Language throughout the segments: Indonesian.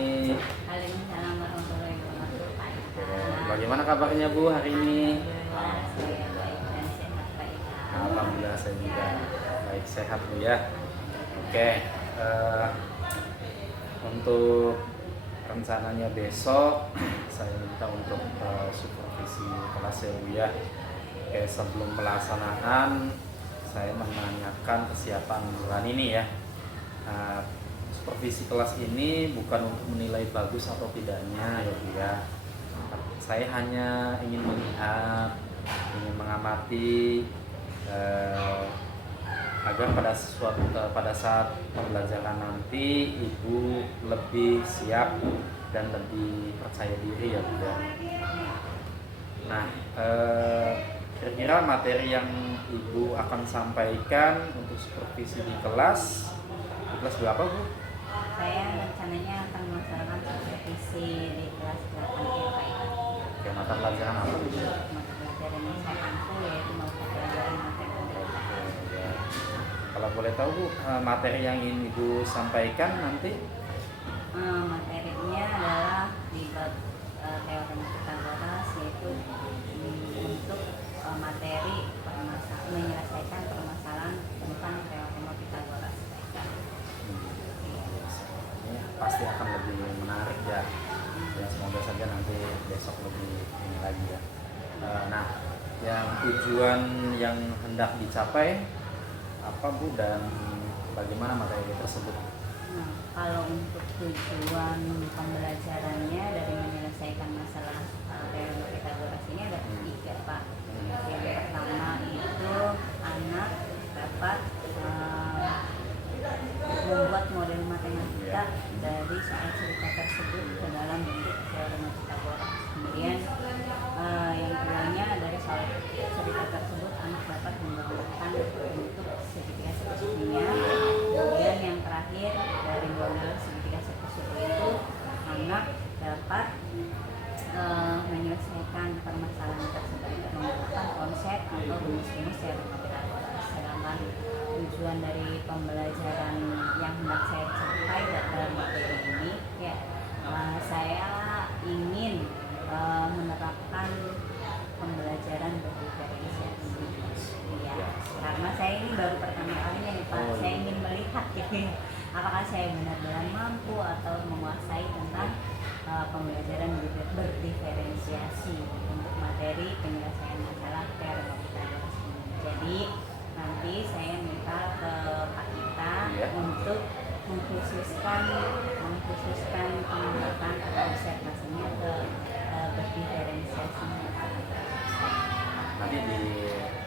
Waalaikumsalam warahmatullahi wabarakatuh. Bagaimana kabarnya Bu hari ini? Alhamdulillah saya baik dan sehat Pak Ika. Alhamdulillah saya juga baik sehat Bu ya. Oke, untuk rencananya besok saya minta untuk supervisi kelas ya Bu ya. Oke, sebelum pelaksanaan saya menanyakan kesiapan bulan ini ya. Supervisi kelas ini bukan untuk menilai bagus atau tidaknya ya Bu ya. Saya hanya ingin melihat, ingin mengamati agar pada saat pembelajaran nanti Ibu lebih siap dan lebih percaya diri ya Bu ya. Nah, kira-kira materi yang Ibu akan sampaikan untuk supervisi di kelas berapa Bu? Saya rencananya akan melaksanakan supervisi di kelas 8 ya Pak Ika. Oke, mata pelajaran apa Bu? Mata pelajaran yang saya ampu yaitu mata pelajaran matematika. Ya. Kalau boleh tahu Bu, materi yang ingin Ibu sampaikan nanti? Materinya adalah di bab teorema Pythagoras, yaitu untuk materi menyelesaikan permasalahan tentang teorema Pythagoras. Ini pasti akan lebih menarik ya. Ya semoga saja nanti besok lebih ini lagi ya. Nah, yang tujuan yang hendak dicapai apa Bu dan bagaimana materi tersebut? Nah, kalau untuk tujuan pembelajarannya dari menyelesaikan masalah teorema Pythagoras ini ada 3 Pak. Yang pertama itu anak dapat membuat model matematika dari soal cerita tersebut ke dalam bentuk teorema Pythagoras. Kemudian yang keduanya dari soal cerita tersebut anak dapat menggambarkan bentuk segitiga sekusuknya. Kemudian yang terakhir dari model segitiga sekusuk itu anak dapat menyelesaikan permasalahan tersebut menggunakan konsep atau rumus-rumus teorema Pythagoras. Sedangkan tujuan dari pembelajaran yang hendak saya capai dalam materi ini ya, saya ingin menerapkan pembelajaran berdiferensiasi ya, karena saya ini baru pertama kalinya nih Pak. Saya ingin melihat gitu ya, apakah saya benar-benar mampu atau menguasai tentang pembelajaran berdiferensiasi untuk materi penyelesaian masalah teorema Pythagoras ini. Jadi nanti saya minta ke Pak Ita untuk mengkhususkan pengamatan atau observasinya ke berdiferensiasinya. Nanti di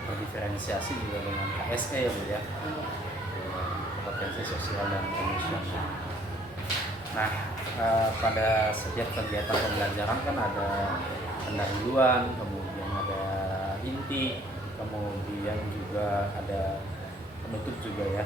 berdiferensiasi juga dengan KSE ya Bu ya. Kompetensi sosial dan emosional. Nah, pada setiap kegiatan pembelajaran kan ada pendahuluan, kemudian ada inti, kemudian juga ada penutup juga ya.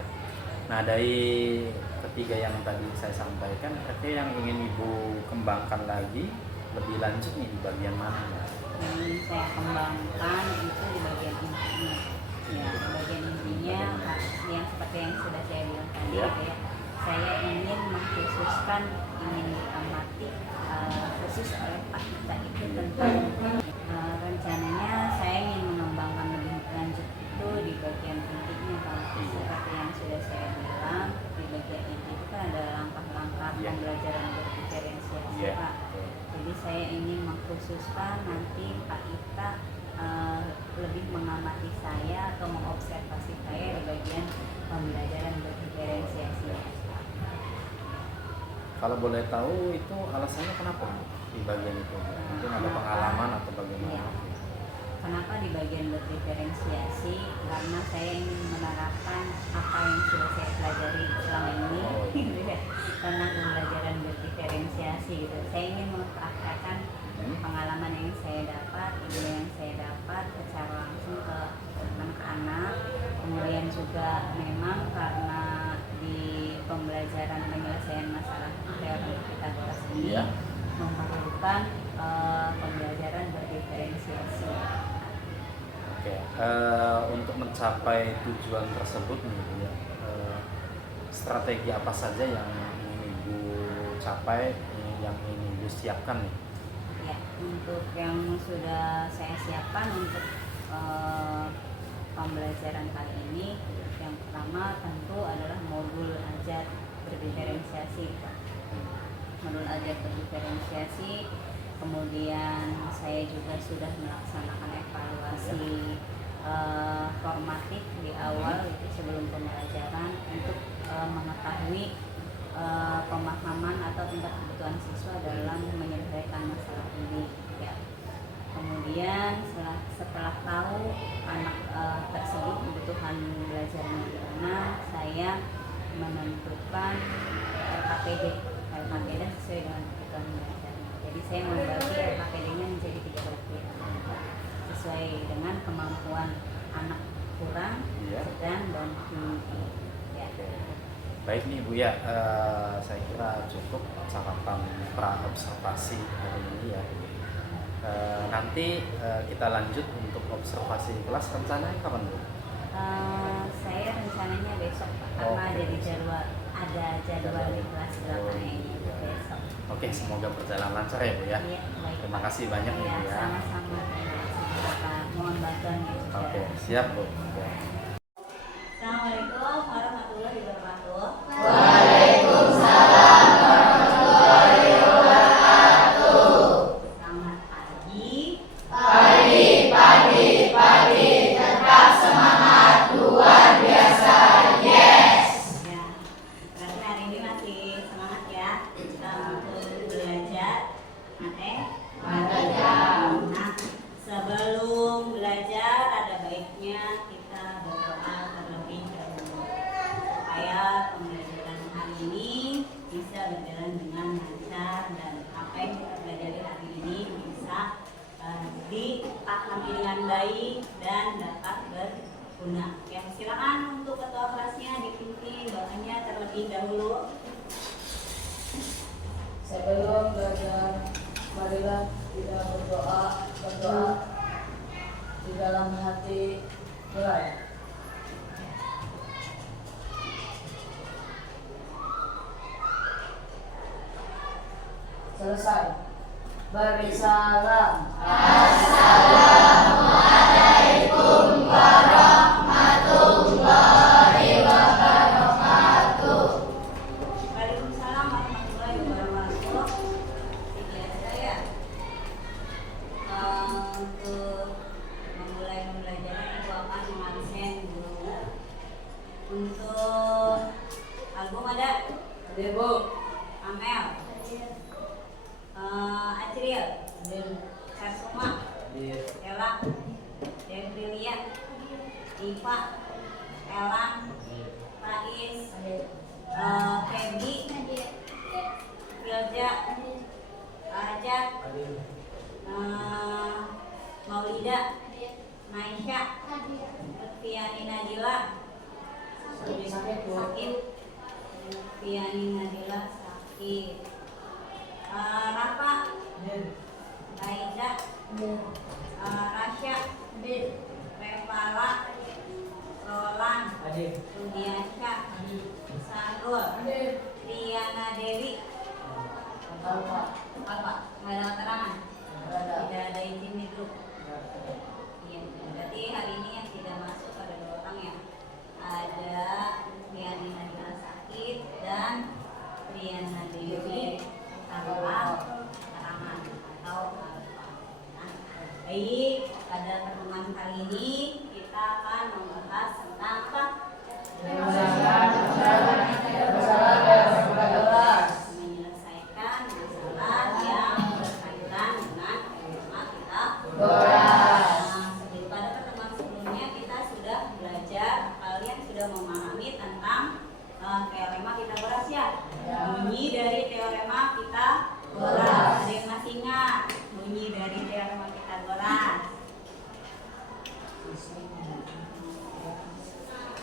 Nah, dari ketiga yang tadi saya sampaikan, kira-kira yang ingin Ibu kembangkan lagi lebih lanjut nih di bagian mana ya? Yang ingin saya kembangkan itu di bagian intinya. Ya, bagian intinya yang seperti yang sudah saya bilang tadi gitu ya. Saya ingin mengkhususkan, ingin diamati khusus oleh Pak Ita itu tentang rencananya saya ingin mengembangkan lebih lanjut itu di bagian intinya Pak. Seperti yang sudah saya bilang, di bagian inti itu kan ada langkah-langkah pembelajaran berdiferensiasi Pak. Jadi saya ingin mengkhususkan nanti Pak Ita lebih mengamati saya atau mengobservasi saya di bagian pembelajaran berdiferensiasi. Kalau boleh tahu itu alasannya kenapa di bagian itu? Mungkin ada pengalaman atau bagaimana? Kenapa di bagian berdiferensiasi? Karena saya ingin menerapkan apa yang sudah saya pelajari selama ini tentang pembelajaran berdiferensiasi gitu. Saya ingin mempraktekkan pengalaman yang saya dapat, ilmu yang saya dapat secara langsung ke anak-anak. Kemudian juga memang karena di pembelajaran penyelesaian masalah teorema Pythagoras ini memerlukan pembelajaran berdiferensiasi. Oke, untuk mencapai tujuan tersebut nih ya, strategi apa saja yang ingin Ibu capai yang ingin Ibu siapkan nih? Ya, untuk yang sudah saya siapkan untuk pembelajaran kali ini, yang pertama tentu adalah modul ajar berdiferensiasi, Pak. Modul ajar berdiferensiasi. Kemudian saya juga sudah melaksanakan evaluasi formatif di awal itu sebelum pembelajaran untuk mengetahui pemahaman atau tingkat kebutuhan siswa dalam menyelesaikan masalah ini. Ya. Kemudian setelah tahu anak tersebut kebutuhan belajarnya gimana, saya menentukan LKPD sesuai dengan kebutuhan belajarnya. Jadi saya membagi LKPD-nya menjadi 3 bagian sesuai dengan kemampuan anak kurang, sedang, dan tinggi. Ya. Baik nih Bu ya, saya kira cukup catatan pra observasi hari ini ya. Nanti kita lanjut untuk observasi kelas, rencananya kapan Bu? Saya rencananya besok, Pak, karena ada jadwal di kelas 8 ini besok. Oke, semoga berjalan lancar ya Bu ya. Iya, baik. Terima kasih banyak ya, Bu ya. Sama-sama. Pak, mohon bantuan ya. Oke, siap Bu. Oke. Assalamualaikum warahmatullahi wabarakatuh. Waalaikumsalam warahmatullahi wabarakatuh. Selamat pagi. Pagi, tetap semangat, luar biasa, yes. Ya, berarti hari ini masih semangat ya untuk belajar matematika. Nah, sebelum belajar ada baiknya kita berdoa terlebih dahulu supaya pembelajaran hari ini bisa berjalan dengan lancar dan apa yang kita pelajari hari ini bisa dipahami dengan baik dan dapat berguna. Ya, silakan untuk ketua kelasnya dipimpin doanya terlebih dahulu. Sebelum belajar, marilah kita berdoa di dalam hati. Mulai. Selesai. Beri salam. Assalamualaikum warahmatullahi wabarakatuh. Waalaikumsalam warahmatullahi wabarakatuh. Biasa ya. Untuk memulai pembelajaran Ibu akan mengabsen dulu. Untuk album ada Hadir Bu. Amel, Acril, Karsuma, Ella, Devrilia, Diva, Elang, Rais, Febri, Filja, Ajat, Maulida, Naisha, Lutfiani Nadila, sakit, Lutfiani Nadila sakit, Rafa, Raida, Rasya, Revala, Roland, Rudiasha, Sarul, Triana Dewi. Apa? Nggak ada keterangan? Tidak ada izin di grup. Iya, berarti hari ini yang tidak masuk ada 2 orang ya. Ada Triana Nadila sakit dan Triana Dewi tanpa keterangan atau nah, baik, pada pertemuan kali ini kita akan membahas tentang apa? Menyelesaikan masalah yang berkaitan dengan matematika. Nah, pada pertemuan sebelumnya kita sudah belajar, kalian sudah memahami tentang teorema Pitagoras ya. Bunyi dari teorema Pitagoras. Ada yang masih ingat bunyi dari teorema Pitagoras?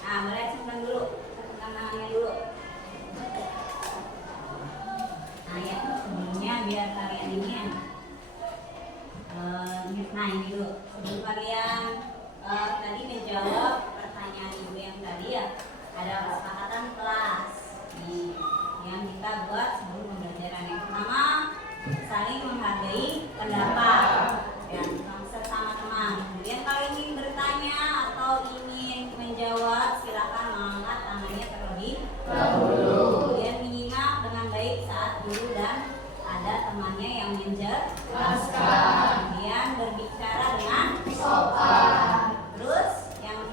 Nah, mulai simpan dulu, simpan tangannya dulu. Nah ya, sebelumnya biar kalian ini ya. Nah ini dulu, sebelum kalian tadi menjawab pertanyaan ibu yang tadi ya, ada kesepakatan kelas nih yang kita buat sebelum pembelajaran. Yang pertama, saling menghargai pendapat ya, sesama teman. Kemudian kalau ingin bertanya atau ingin menjawab, silakan mengangkat tangannya terlebih dahulu. Kemudian menyimak dengan baik saat guru dan ada temannya yang menjelaskan. Kemudian berbicara dengan sopan. Terus yang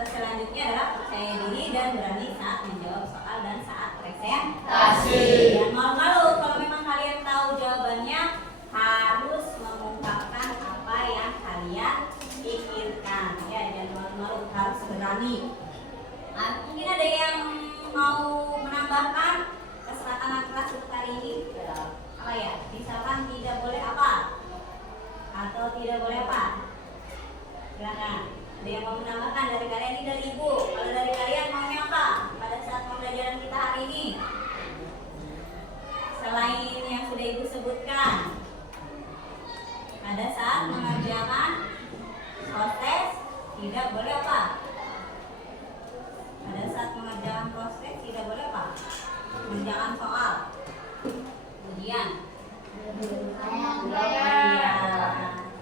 selanjutnya adalah percaya diri dan berani saat menjawab soal dan saat presentasi. Dan malu-malu kalau memang kalian tahu jawabannya, harus mengungkapkan apa yang kalian pikirkan ya, dan malu-malu, harus berani. Mungkin ada yang mau menambahkan kesepakatan kelas untuk hari ini? Apa ya? Misalkan tidak boleh apa? Atau tidak boleh apa? Silakan. Ada yang mau menambahkan dari kalian? Ini dari ibu. Kalau dari kalian maunya apa pada saat pembelajaran kita hari ini? Selain yang sudah ibu sebutkan, pada saat mengerjakan proses tidak boleh apa? Pada saat mengerjakan proses tidak boleh apa? Mengerjakan soal. Kemudian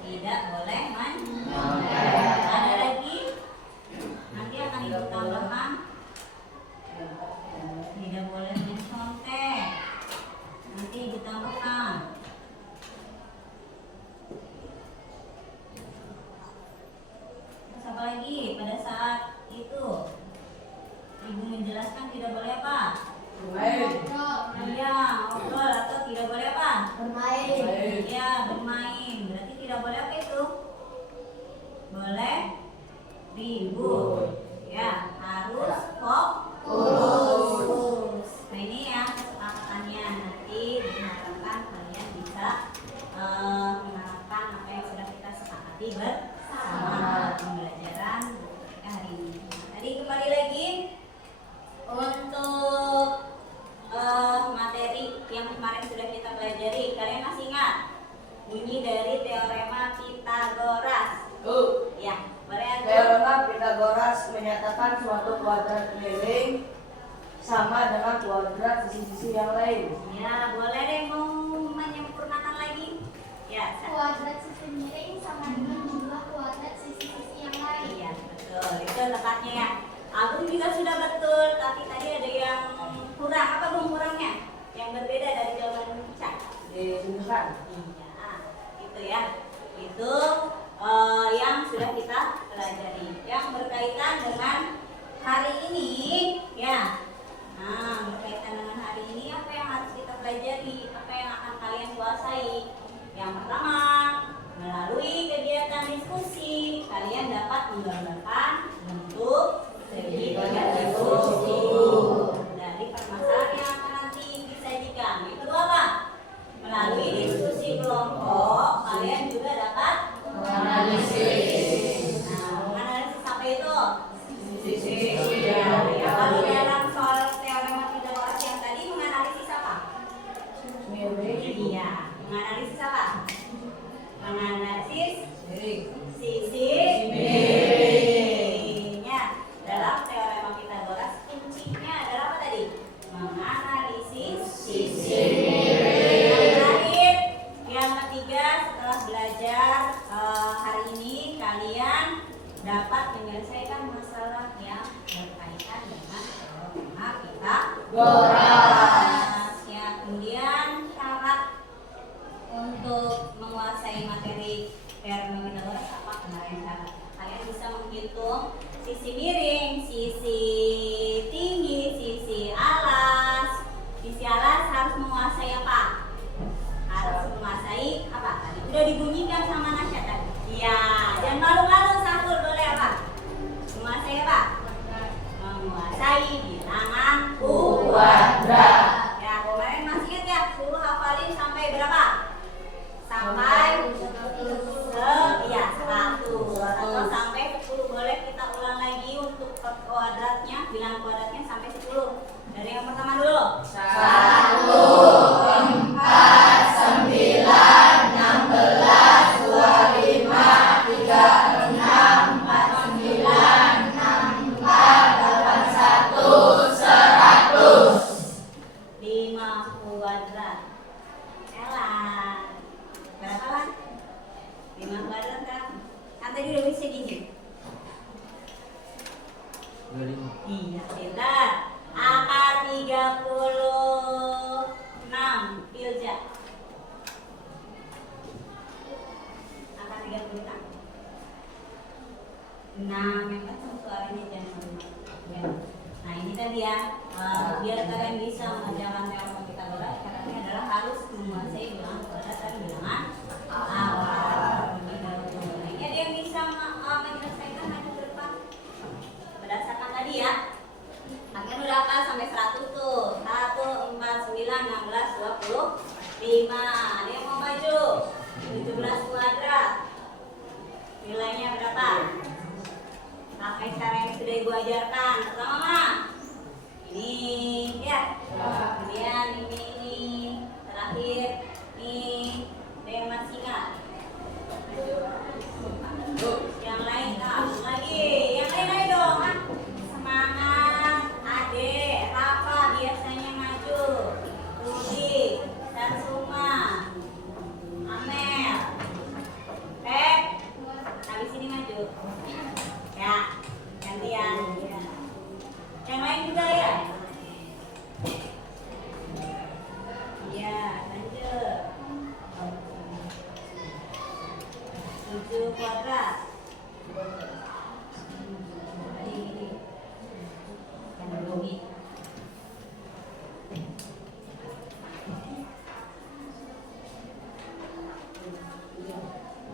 tidak boleh ada lagi, nanti akan ibu tambahkan. Tidak boleh mencontek, nanti ibu tambahkan. Terus apa lagi? Pada saat itu ibu menjelaskan tidak boleh apa? Iya, ngobrol atau tidak boleh apa? Bermain. Iya, bermain. Berarti tidak boleh apa itu? Boleh ribut. Ya, harus fokus. Nah ini ya kesepakatannya. Nanti diharapkan kalian bisa menerapkan apa yang sudah kita sepakati bersama pembelajaran hari ini. Tadi kembali lagi untuk materi yang kemarin sudah kita pelajari. Kalian masih ingat bunyi dari teorema Pythagoras? Ya, boleh. Teorema Pythagoras menyatakan suatu kuadrat keliling sama dengan kuadrat sisi-sisi yang lain. Ya, boleh deh, mau menyempurnakan lagi? Ya, Kuadrat sisi miring sama dengan jumlah kuadrat sisi-sisi yang lain. iya, betul. Itu tepatnya ya. Agung juga sudah betul, tapi tadi ada yang kurang. Apa Bung kurangnya? Yang berbeda dari jawaban Cak? Ditunjukkan. Iya, itu ya. Itu yang sudah kita pelajari, yang berkaitan dengan hari ini ya. Nah, berkaitan dengan hari ini, apa yang harus kita pelajari, apa yang akan kalian kuasai? Yang pertama, melalui kegiatan diskusi kalian dapat menggambarkan bentuk segitiga diskusi dari permasalahan yang akan nanti disajikan. Yang kedua apa? Melalui diskusi kelompok kalian juga dapat menganalisis. Nah, menganalisis apa itu? Ya, kalau dalam soal teorema Pythagoras yang tadi menganalisis apa? Iya, menganalisis apa? Menganalisis sisi miringnya. Dalam teorema Pythagoras kuncinya adalah apa tadi? Menganalisis sisi miring. Yang terakhir, yang ketiga, setelah belajar hari ini kalian dapat menyelesaikan masalah yang berkaitan dengan teorema Pythagoras. Ya, kemudian syarat untuk menguasai materi teorema Pythagoras apa kemarin syarat? Kalian bisa menghitung sisi miring, sisi tinggi, sisi alas. Sisi alas harus menguasai apa? Harus menguasai apa? Tadi udah dibunyikan sama Nasya tadi. Iya, dan malu-malu Sahul boleh apa? Menguasai apa? Menguasai bilangan kuadrat. Ya, kemarin masih ingat ya, suruh hafalin sampai berapa? Sampai 100 atau sampai 10. Boleh kita ulang lagi untuk kuadratnya, bilangan kuadrat. Elah. Berapa lah? 5 kuadrat kan? Kan tadi udah bisa gini. 25. Iya, pintar. Angka 36 Ilja. Angka 36. 6 yang kan suaranya jangan ya. Nah ini tadi ya, biar kalian bisa mengerjakan teorema Pythagoras, syaratnya adalah harus menguasai bilangan kuadrat dan bilangan awal. Ini ada yang bisa menyelesaikan maju ke depan berdasarkan tadi ya. Kalian udah hafal sampai 100 tuh. 1, 4, 9, 16, 25. Ada yang mau maju? 17 kuadrat. Nilainya berapa? Pakai cara yang sudah ibu ajarkan. Pertama mah ini ya. Kemudian ini. Terakhir ini. Ada yang masih ingat? Yang lain lagi. Yang lain ayo dong. Semangat. Ade, Rafa biasanya maju. Rudi, Sarsuma, Amel, Pep. Habis ini maju. Ya, gantian. Ya. Yang lain juga ya. Ya, lanjut. 7 kuadrat. Ini. Yang berbunyi.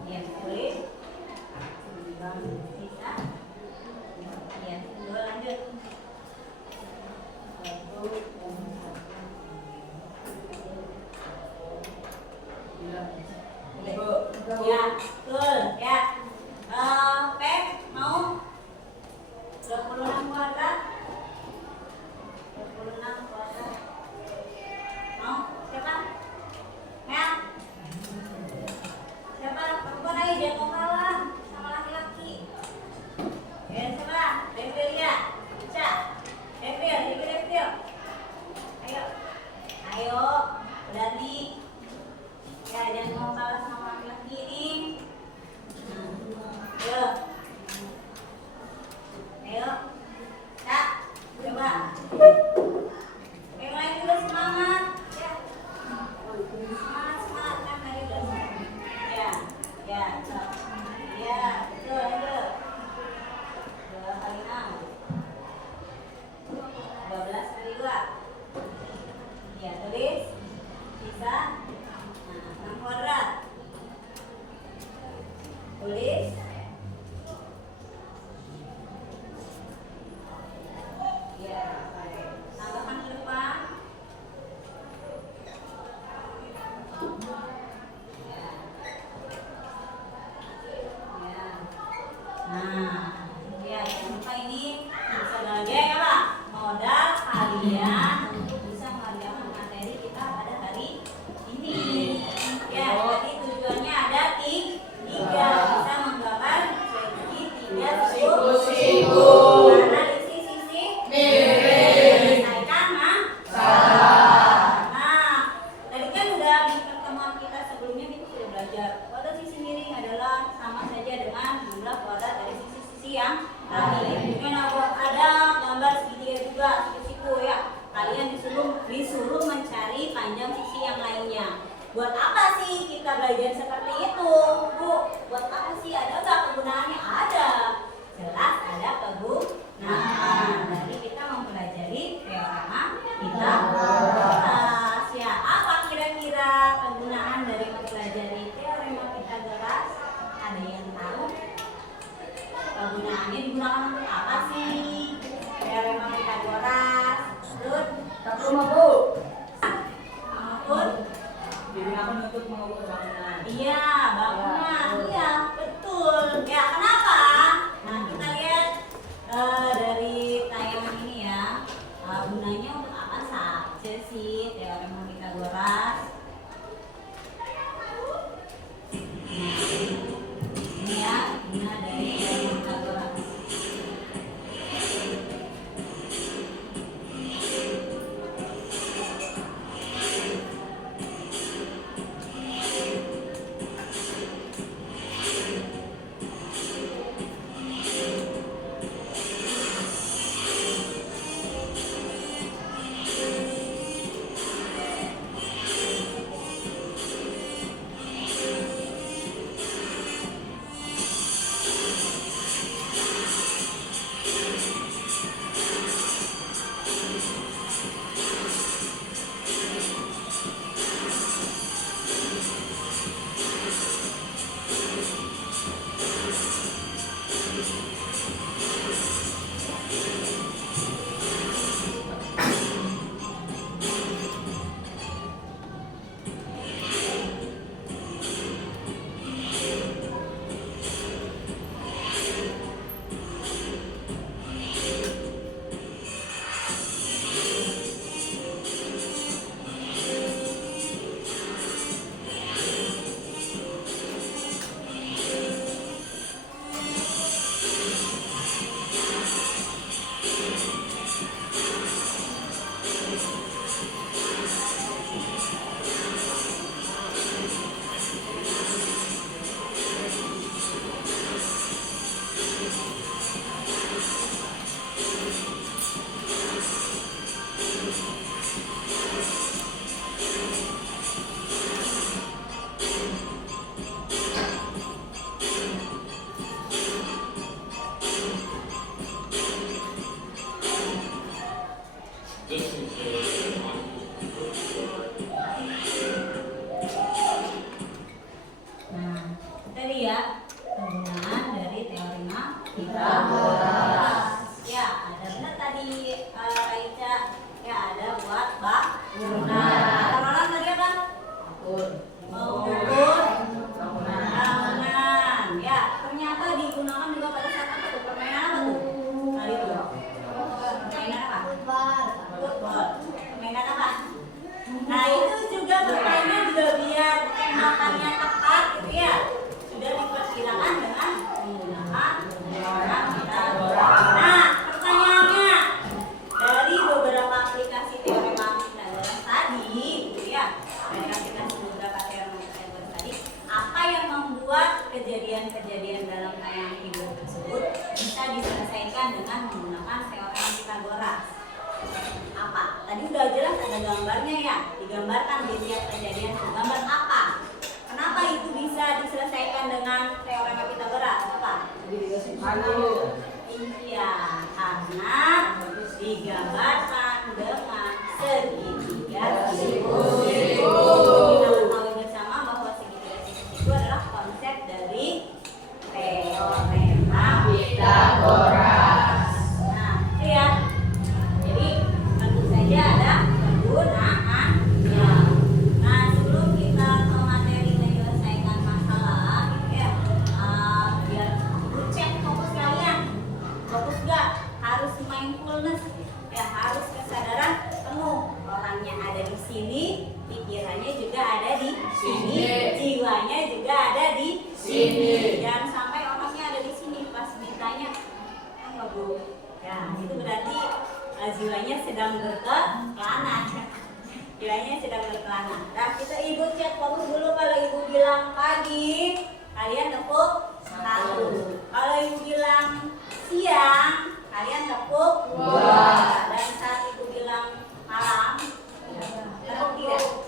Ya, tulis. Bisa. Ya, dua lanjut. Ya, betul. Ya. Pep, mau 26 kuadrat. 26 kuadrat. Mau? Siapa? Ya. Siapa? Perempuan aja jangan kalah sama laki-laki. Ya, siapa? Devil ya. Ica. Devil. Ayo. Ayo. Berani. Ya, jangan mau kalah sama laki-laki ini. Ayo. Ayo. Kak, coba. Yang lain juga semangat. Ya. Semangat kan tadi udah semangat. Ya. Ya. Ya, betul, lanjut. 2 kali 6. 12 kali 2. Ya, tulis. Bisa. Nah, 6 kuadrat. Tulis. Ya, tambahkan ke depan. Ya. Ya. Nah, ya, jangan lupa ini sebagai apa? Modal kalian untuk bisa mengerjakan materi kita pada hari ini. Ya, tadi tujuannya ada 3 bisa menggambar segi 3 siku. Karena di sisi menyelesaikan masalah. Nah, tadi kan udah di pertemuan kita sebelumnya kita sudah belajar kuadrat sisi miring adalah sama saja dengan jumlah kuadrat dari sisi-sisi yang lain. Kemudian ada gambar segitiga juga siku ya. Kalian disuruh mencari panjang sisi yang lainnya. Buat apa sih kita belajar seperti itu, Bu? Buat apa sih? Ada nggak kegunaannya? Ada. Jelas ada kegunaan. Jadi kita mempelajari teorema Pythagoras. Ya, apa kira-kira kegunaan dari mempelajari teorema Pythagoras? Ada yang tahu? Kegunaannya digunakan untuk apa sih? Teorema Pythagoras. Terus, Bu. Pun Digunakan untuk mengukur bangunan. iya, bangunan. Iya, betul. Ya, kenapa? Nah, kita lihat dari tayangan ini ya. Gunanya untuk apa saja sih teorema Pythagoras? Ini ya, guna dari teorema Pythagoras. lihat kejadian itu. Gambar apa? Kenapa itu bisa diselesaikan dengan teorema Pythagoras? Apa? Iya, karena digambarkan dengan segitiga siku. Kita ketahui bersama bahwa segitiga siku itu adalah konsep dari teorema Pythagoras. Nah, itu ya. Jadi tentu saja ada penggunaannya. Nah, sebelum kita ke materi menyelesaikan masalah, gitu ya, biar cek fokus kalian. Fokus gak? Harus mindfulness, ya harus kesadaran penuh. Orangnya ada di sini, pikirannya juga ada di sini, jiwanya juga ada di sini. Jangan sampai orangnya ada di sini pas ditanya, enggak bu? Ya itu berarti jiwanya sedang berkelana. Jiwanya sedang berkelana. Nah kita ibu cek fokus dulu. Kalau ibu bilang pagi, kalian tepuk 1. Kalau ibu bilang siang, kalian tepuk 2. Dan saat ibu bilang malam, tepuk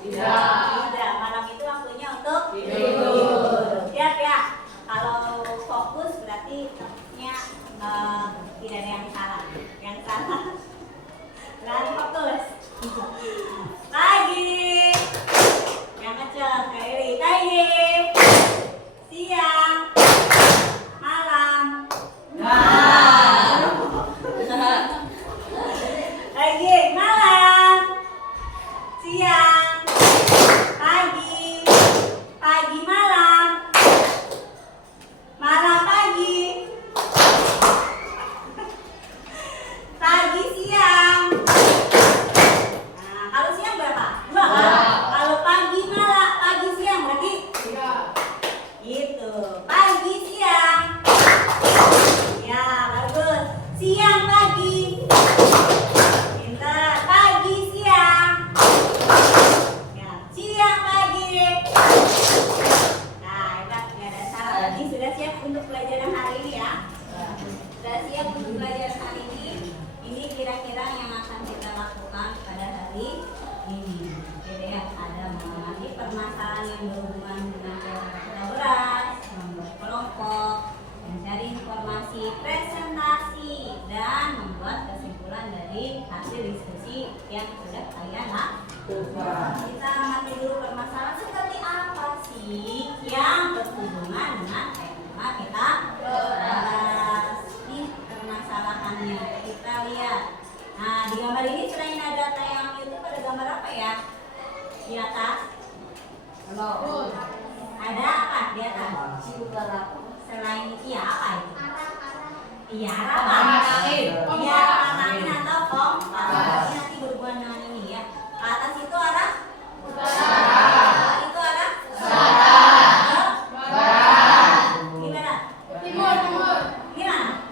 tidak. Malam itu waktunya untuk tidur. Siap ya. Kalau fokus berarti tepuknya tidak ada yang salah. Yang salah dan fokus. Pagi, yang kecil kiri. Pagi, siang, malam. Pagi, malam, siang, pagi, pagi malam, malam pagi, pagi siang. Nah, kalau siang berapa? 2 kan? Kalau pagi malam, pagi siang berarti 3. Gitu. Pagi siang. Ya, bagus. Siang pagi. Pintar. Pagi siang. Ya, siang pagi. Nah, hebat, nggak ada salah. Ini sudah siap untuk pelajaran hari ini ya. Sudah siap untuk pelajaran hari ini. Ini kira-kira yang akan kita lakukan pada hari ini. Jadi ya, ada mengenai permasalahan yang berhubungan dengan teorema Pythagoras, membuat kelompok, mencari informasi, presentasi, dan membuat kesimpulan dari hasil diskusi yang sudah kalian lakukan. Kita amati dulu permasalahan seperti apa sih yang berhubungan dengan teorema Pythagoras. Ini permasalahannya. Kita lihat. Nah, di gambar ini selain ada tayang YouTube, ada gambar apa ya? Di atas? Ada apa di atas? Selain iya apa itu? Iya apa? Iya angin atau kompas. Ini nanti berhubungan dengan ini ya. Ke atas itu arah? Utara. Itu arah? Barat. Gimana? Timur. Gimana?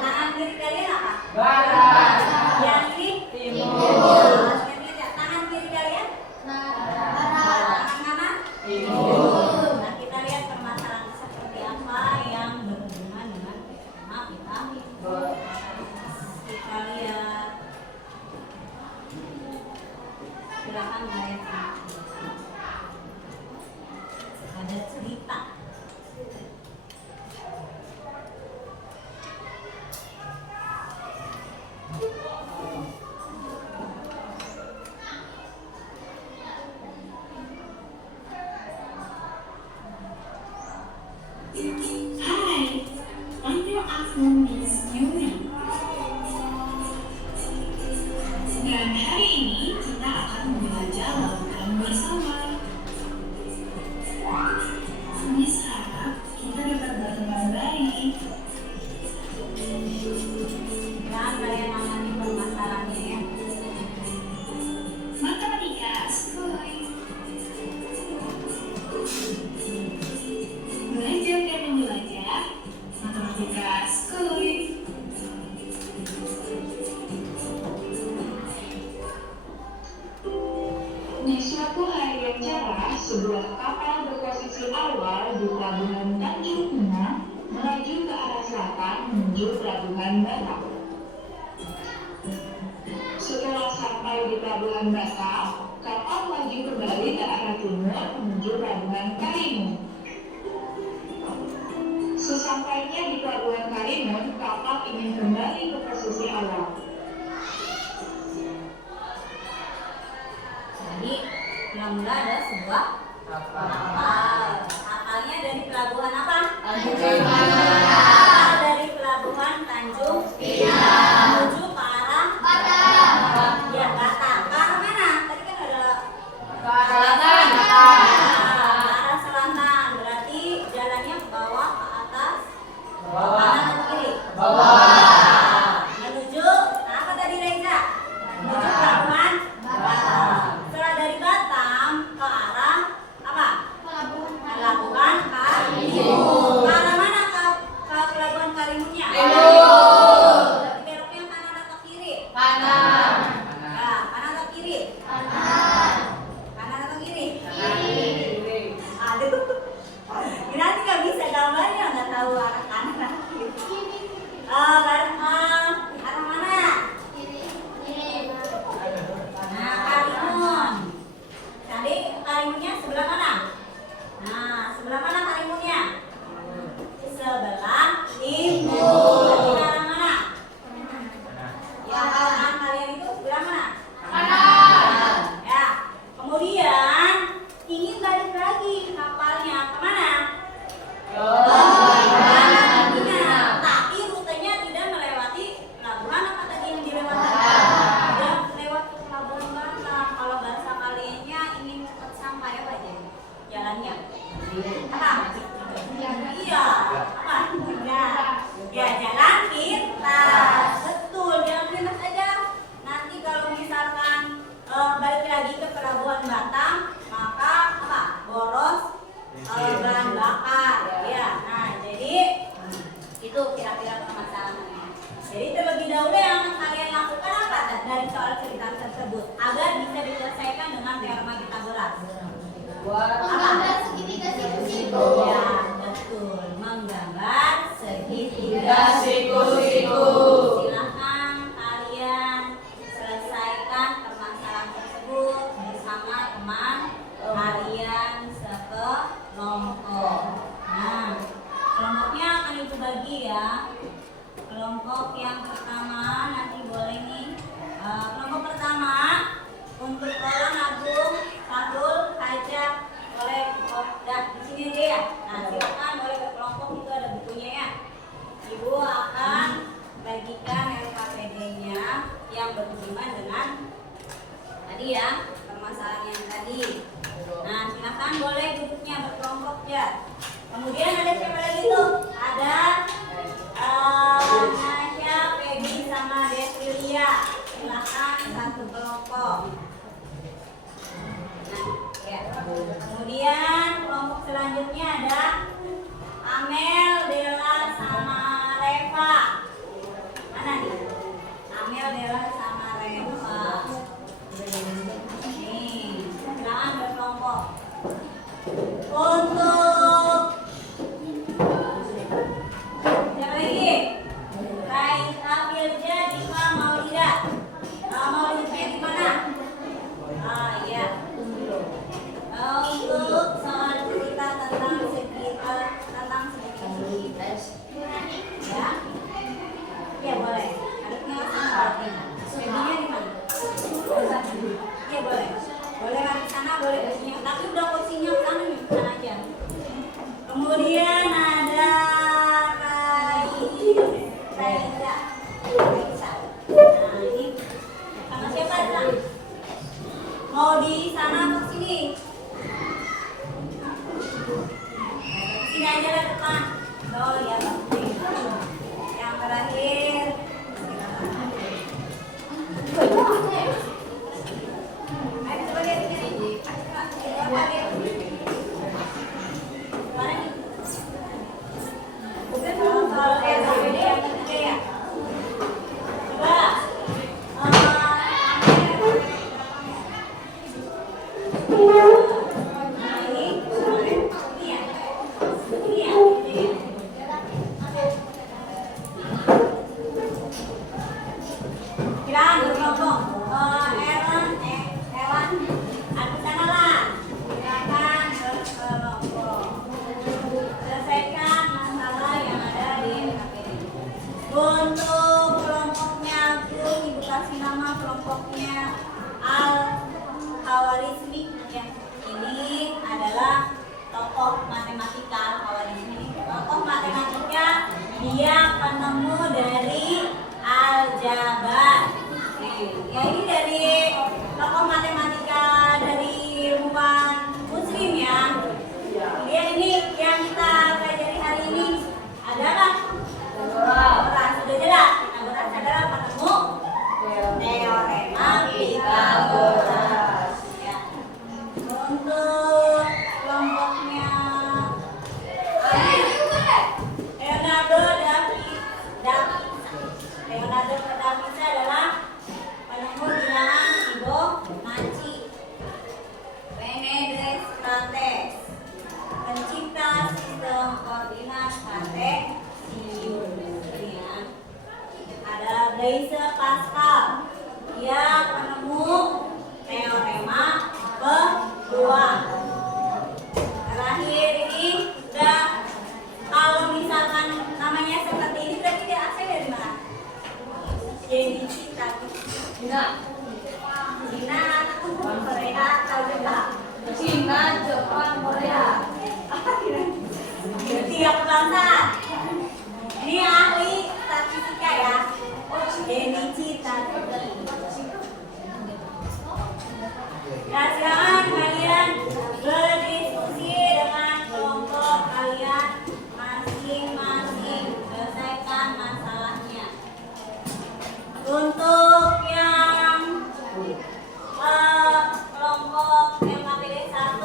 Tangan kiri kalian apa? Barat. Yang ini? Timur. Tangan kiri kalian? Barat. Tangan kanan? Timur. Nah, kita lihat permasalahan seperti apa yang berhubungan dengan teorema Pythagoras. Kita lihat. Silakan guys. Ada cerita. Hai, nama aku Miss Yuna. Dan hari ini kita akan belajar lautan bersama. Miss harap kita dapat berteman baik. Dan kalian amati permasalahannya ya. Matematika, skoy. Belajar dan menjelajah. Matematika, skoy. Di suatu hari yang cerah, sebuah kapal berposisi awal di pelabuhan Tanjung Pinang melaju ke arah selatan menuju pelabuhan Batam. Setelah sampai di Pelabuhan Batam, kapal maju kembali ke arah timur menuju Pelabuhan Karimun. Sesampainya di Pelabuhan Karimun, kapal ingin kembali ke posisi awal. Jadi mula-mula ada sebuah kapal. Kapalnya dari pelabuhan apa? Kapal dari pelabuhan Tanjung Pinang menuju ke arah Batam. Ya, Batam. Ke arah mana? Tadi kan ada selatan. Ke arah selatan. Berarti jalannya ke bawah, ke atas, kanan atau kiri? Menuju apa tadi Reza? Menuju pelabuhan Batam. Setelah dari Batam ke arah apa? Pelabuhan Karimun. Ke arah mana ke pelabuhan Karimunnya? Berarti beloknya kanan atau kiri? Kanan. Ya, kanan atau kiri? Kanan atau kiri? Aduh. Ini nanti nggak bisa gambarnya, nggak tahu arah kanan atau kiri. Arah mana? Nah, Karimun. Jadi Karimunnya sebelah mana? Nah, sebelah mana Karimunnya? Sebelah timur. Berarti arah mana? Ya, kanan kalian itu sebelah mana? Kanan. Ya. Kemudian ingin balik lagi kapalnya kemana? Tapi rutenya tidak melewati pelabuhan apa tadi yang dilewati? Tidak lewati pelabuhan Batam. Kalau bahasa kaliannya ingin cepat sampai apa aja? Jalannya? Apa? Iya. Apa? Ya, jalan pintas. Betul, jalan pintas aja. Nanti kalau misalkan balik lagi ke pelabuhan Batam, maka apa? Boros bahan bakar. Ya. Nah, jadi itu kira-kira permasalahannya. Jadi terlebih dahulu yang akan kalian lakukan apa dari soal cerita tersebut agar bisa diselesaikan dengan teorema Pythagoras? Menggambar segitiga siku-siku. Ya, betul. Menggambar segitiga siku-siku. Silakan kalian selesaikan permasalahan tersebut bersama teman kalian sekelompok. Nah, kelompoknya akan ibu bagi ya. Kelompok yang pertama nanti boleh nih. Kelompok pertama untuk orang Agung, Sahrul, Haja, boleh dan di sini aja ya. Nah, silakan boleh berkelompok, itu ada bukunya ya. Ibu akan bagikan LKPD-nya yang berhubungan dengan tadi ya, permasalahan yang tadi. Nah, silakan boleh duduknya berkelompok ya. Kemudian ada siapa lagi tuh? Ada Nasya, Feby sama Desrilia. Silakan satu kelompok. Nah, ya. Kemudian kelompok selanjutnya ada Amel, Dela sama Reva. Mana nih? Amel, Dela sama Reva. Nih, silakan berkelompok. Untuk siapa lagi? Raisa, Firja, Diva, Maulida. Maulidnya di mana? Iya. Untuk soal cerita tentang segitiga ya? Iya boleh. Adiknya sama. Febinya di mana? Iya boleh. Boleh ke sana, boleh ke sini. Tapi udah kursinya ke sana nih, sana aja. Kemudian ada Raisa. Nah, ini sama siapa Raisa? Mau di sana atau sini? Sini aja lah depan. Oh ya, yang terakhir. Ayo coba lihat sini. Coba lihat. Mana nih? Kalau LKPD yang ketiga ya. Coba. Nah ini ya. Ini ya. Kira berkelompok. Khawarizmi ya. Ini adalah tokoh matematika Khawarizmi. Tokoh matematika, dia penemu dari aljabar. Ya ini dari tokoh matematika dari ilmuwan muslim ya. Kemudian ini yang kita pelajari hari ini adalah Pythagoras. Sudah jelas, Pythagoras adalah penemu teorema Pythagoras. Ya. Untuk kelompoknya Leonardo da Vinci adalah penemu bilangan Fibonacci. Rene Descartes, pencipta sistem koordinat kartesium. Ada Blaise Pascal, dia penemu teorema peluang. Terakhir ini sudah, kalau misalkan namanya seperti ini berarti dia asal dari mana? Genichi tadi. Cina, Korea atau Jepang? Cina, Jepang, Korea. Tiga kebangsaan. Ini ahli statistika ya. Genichi tadi. Nah, silakan kalian berdiskusi dengan kelompok kalian masing-masing. Selesaikan masalahnya. Untuk yang kelompok LKPD 1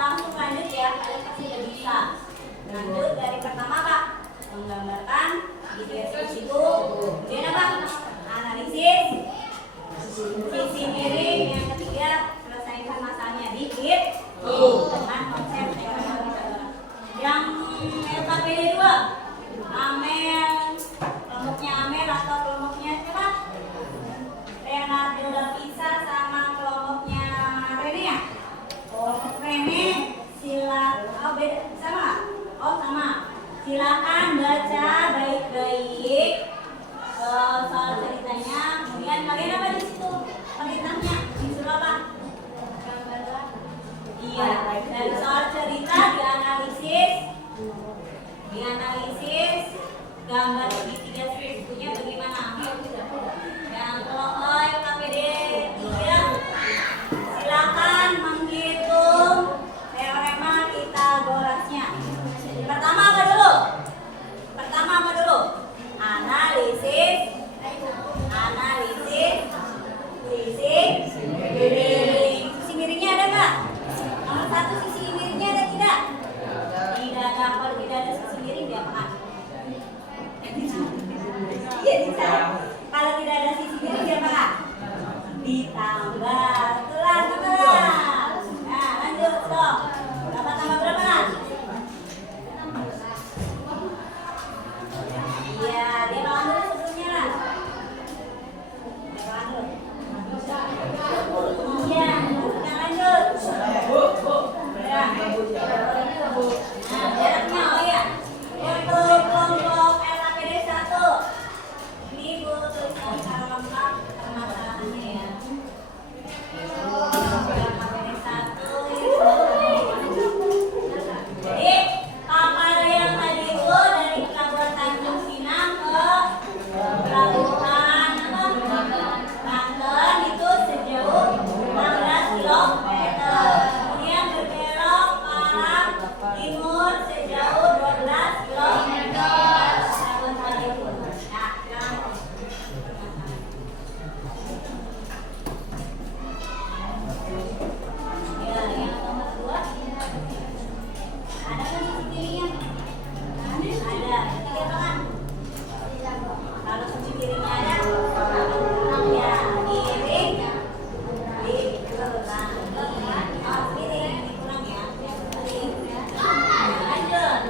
langsung lanjut ya, kalian pasti udah bisa. Lanjut dari pertama Kak, menggambarkan di situ. Kemudian apa? Analisis sisi miring. Yang ketiga, selesaikan masalahnya dikit dengan konsep teorema Pythagoras. Yang LKPD 2, Amel, kelompoknya Amel atau kelompoknya siapa? Leonardo da Vinci sama kelompoknya Rene ya? Kelompok Rene beda sama? Oh sama. Silakan baca baik-baik soal ceritanya. Kemudian kalian apa di situ? Penitahnya disuruh apa? Iya, dari soal cerita dianalisis gambar segitiga sekunya bagaimana? Yang kelompok LKPD 3, silakan menghitung teorema Pythagorasnya. Pertama apa dulu? Analisis sisi miring. Sisi miringnya ada nggak? Nomor 1, sisi miringnya ada tidak? Tidak ada. Kalau tidak ada sisi miring dia apa? Iya tidak. Kalau tidak ada sisi miring dia apa? Ditambah. Betul. Nah lanjut stop. Berapa tambah berapa? Iya, dia makan dulu sebelumnya lah. Iya, kita lanjut. Ya. Nah, jaraknya ya. Untuk kelompok LKPD 1, ini Bu tuliskan secara lengkap permasalahannya ya. LKPD 1 jadi kapal yang tadi itu dari Pelabuhan Tanjung Pinang ke Pelabuhan Banten itu sejauh 16 km. Kemudian berbelok ke arah timur sejauh 12 km. Pelabuhan Tanjung. Nah, silakan. Ya, yang nomor 2. Ada kan CCTV-nya? Ada. Ketiga tangan. Kalau CCTV-nya ada, ya miring, dikurangi. Oh, miring, dikurangi ya. Miring. Lanjut.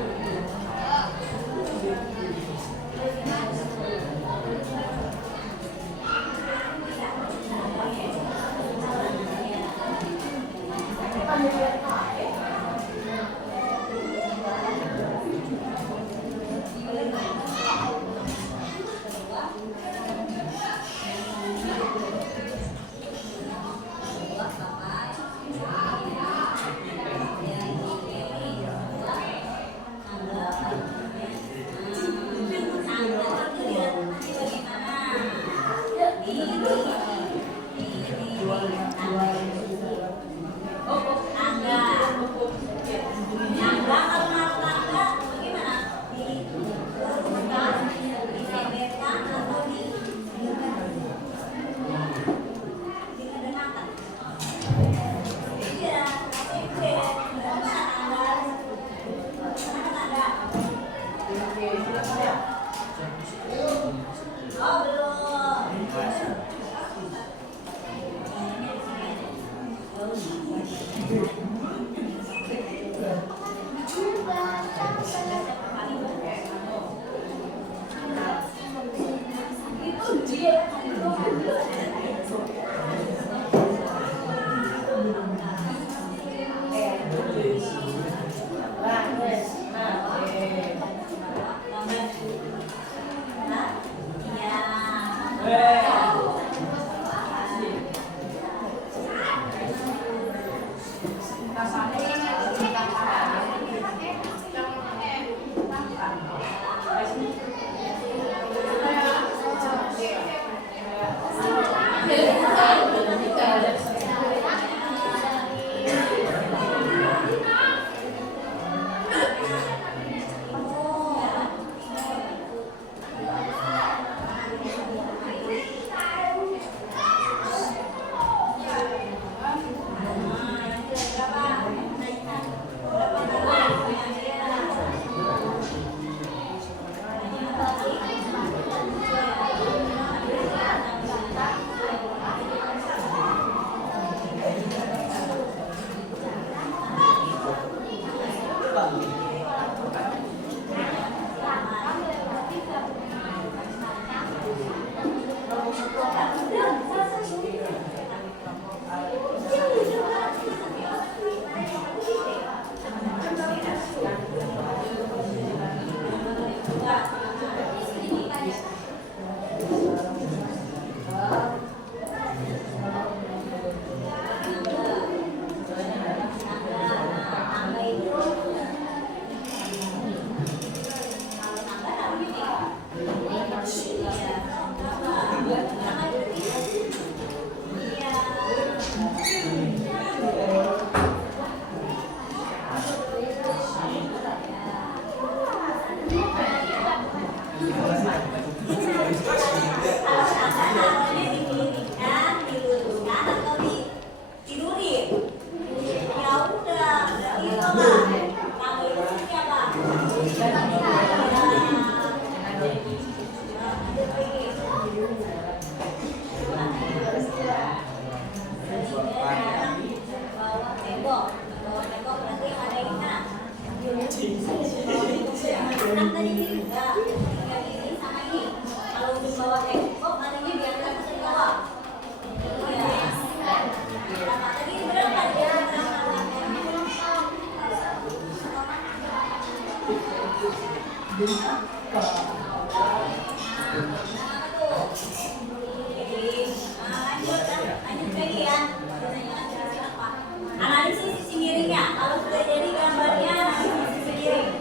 Analisis sisi miringnya, kalau sudah jadi gambarnya analisis sisi miring.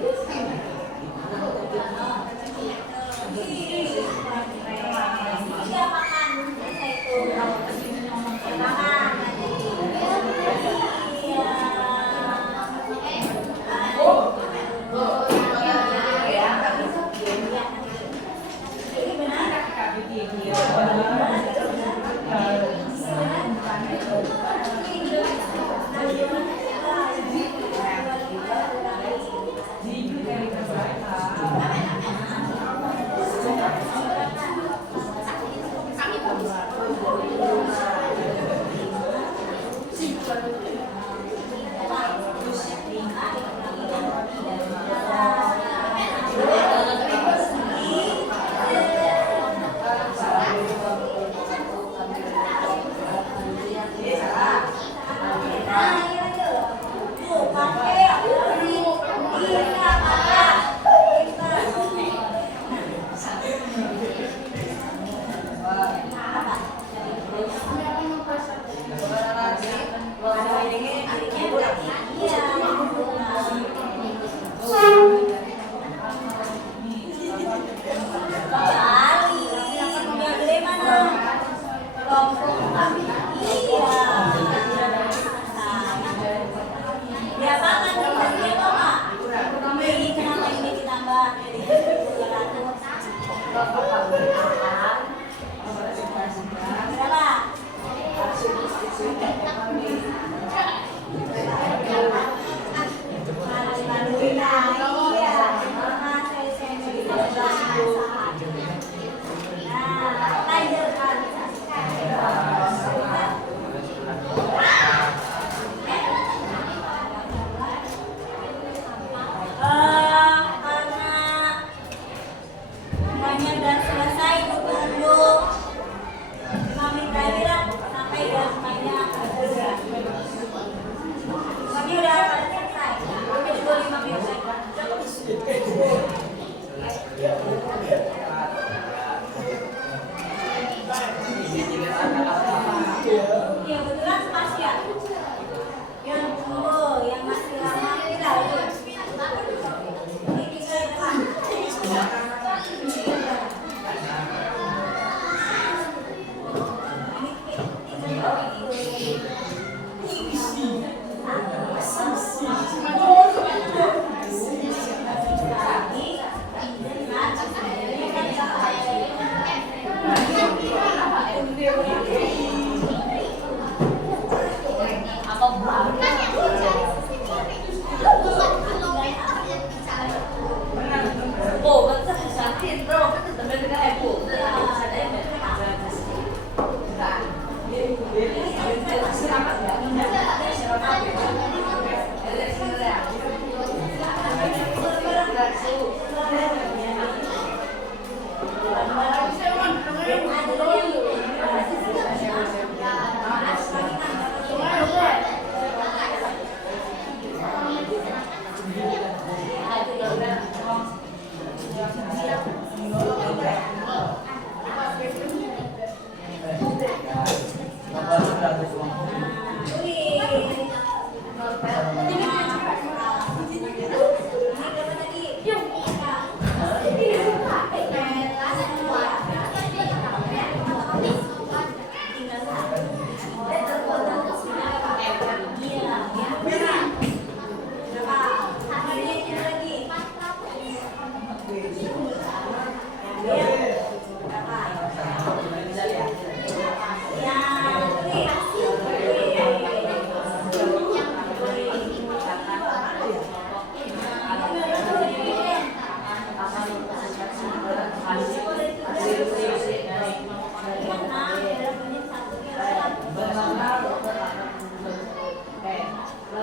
Ini apaan? Biasa itu tangan. Ini benar.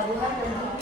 gabungan tentu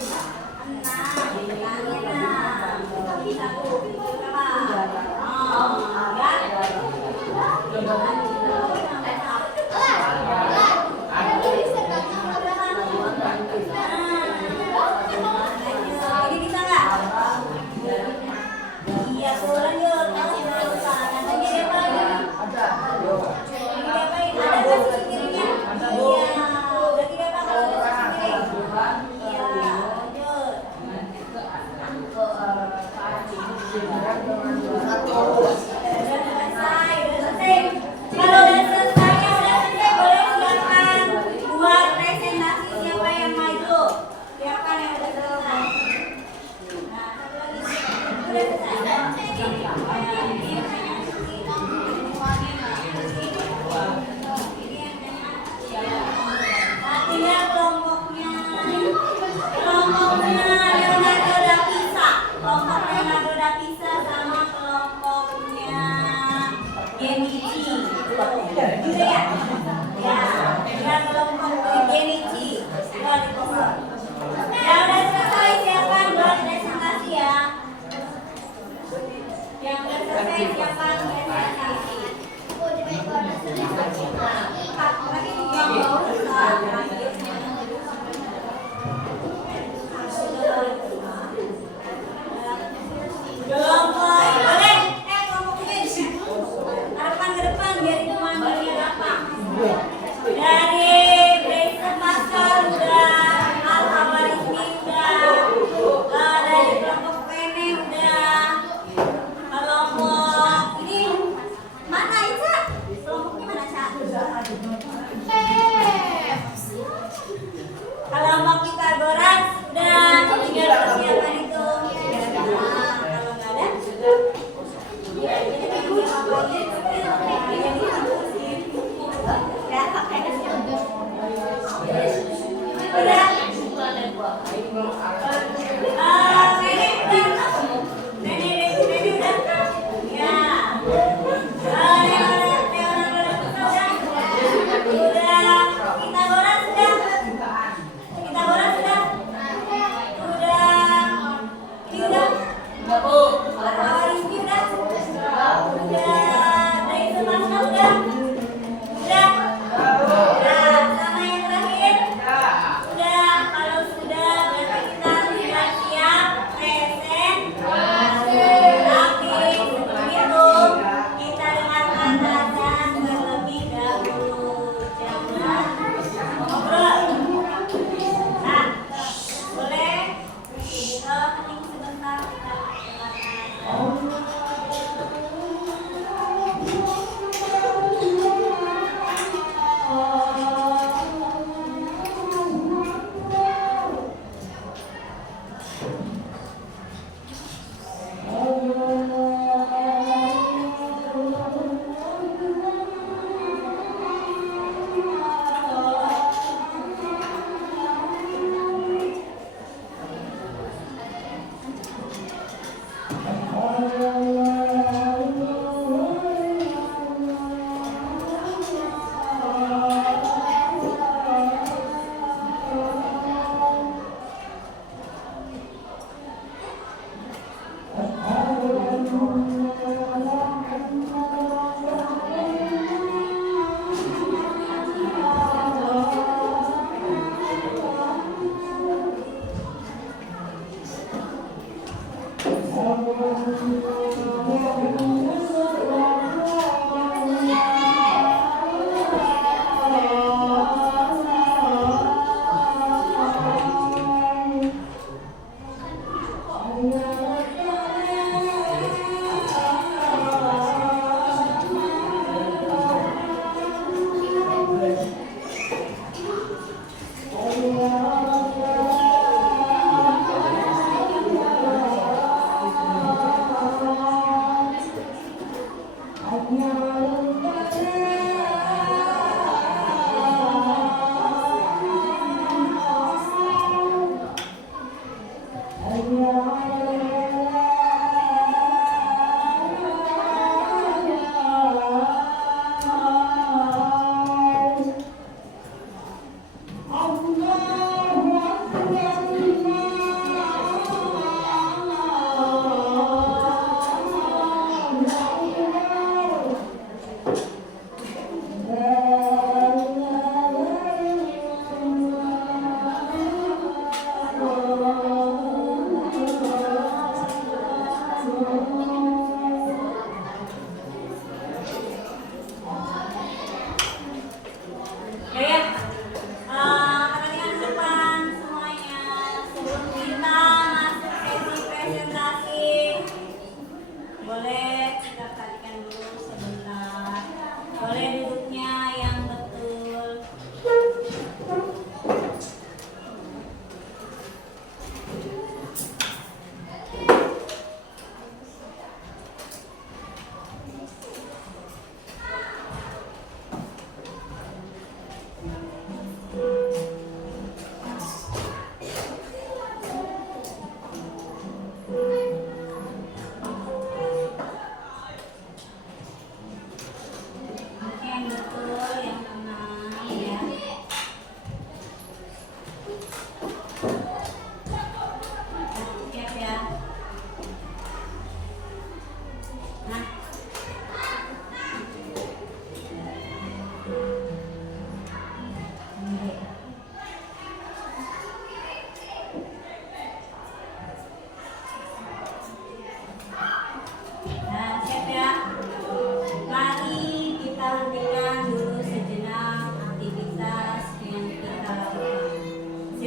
Udah, kalau sudah berarti kita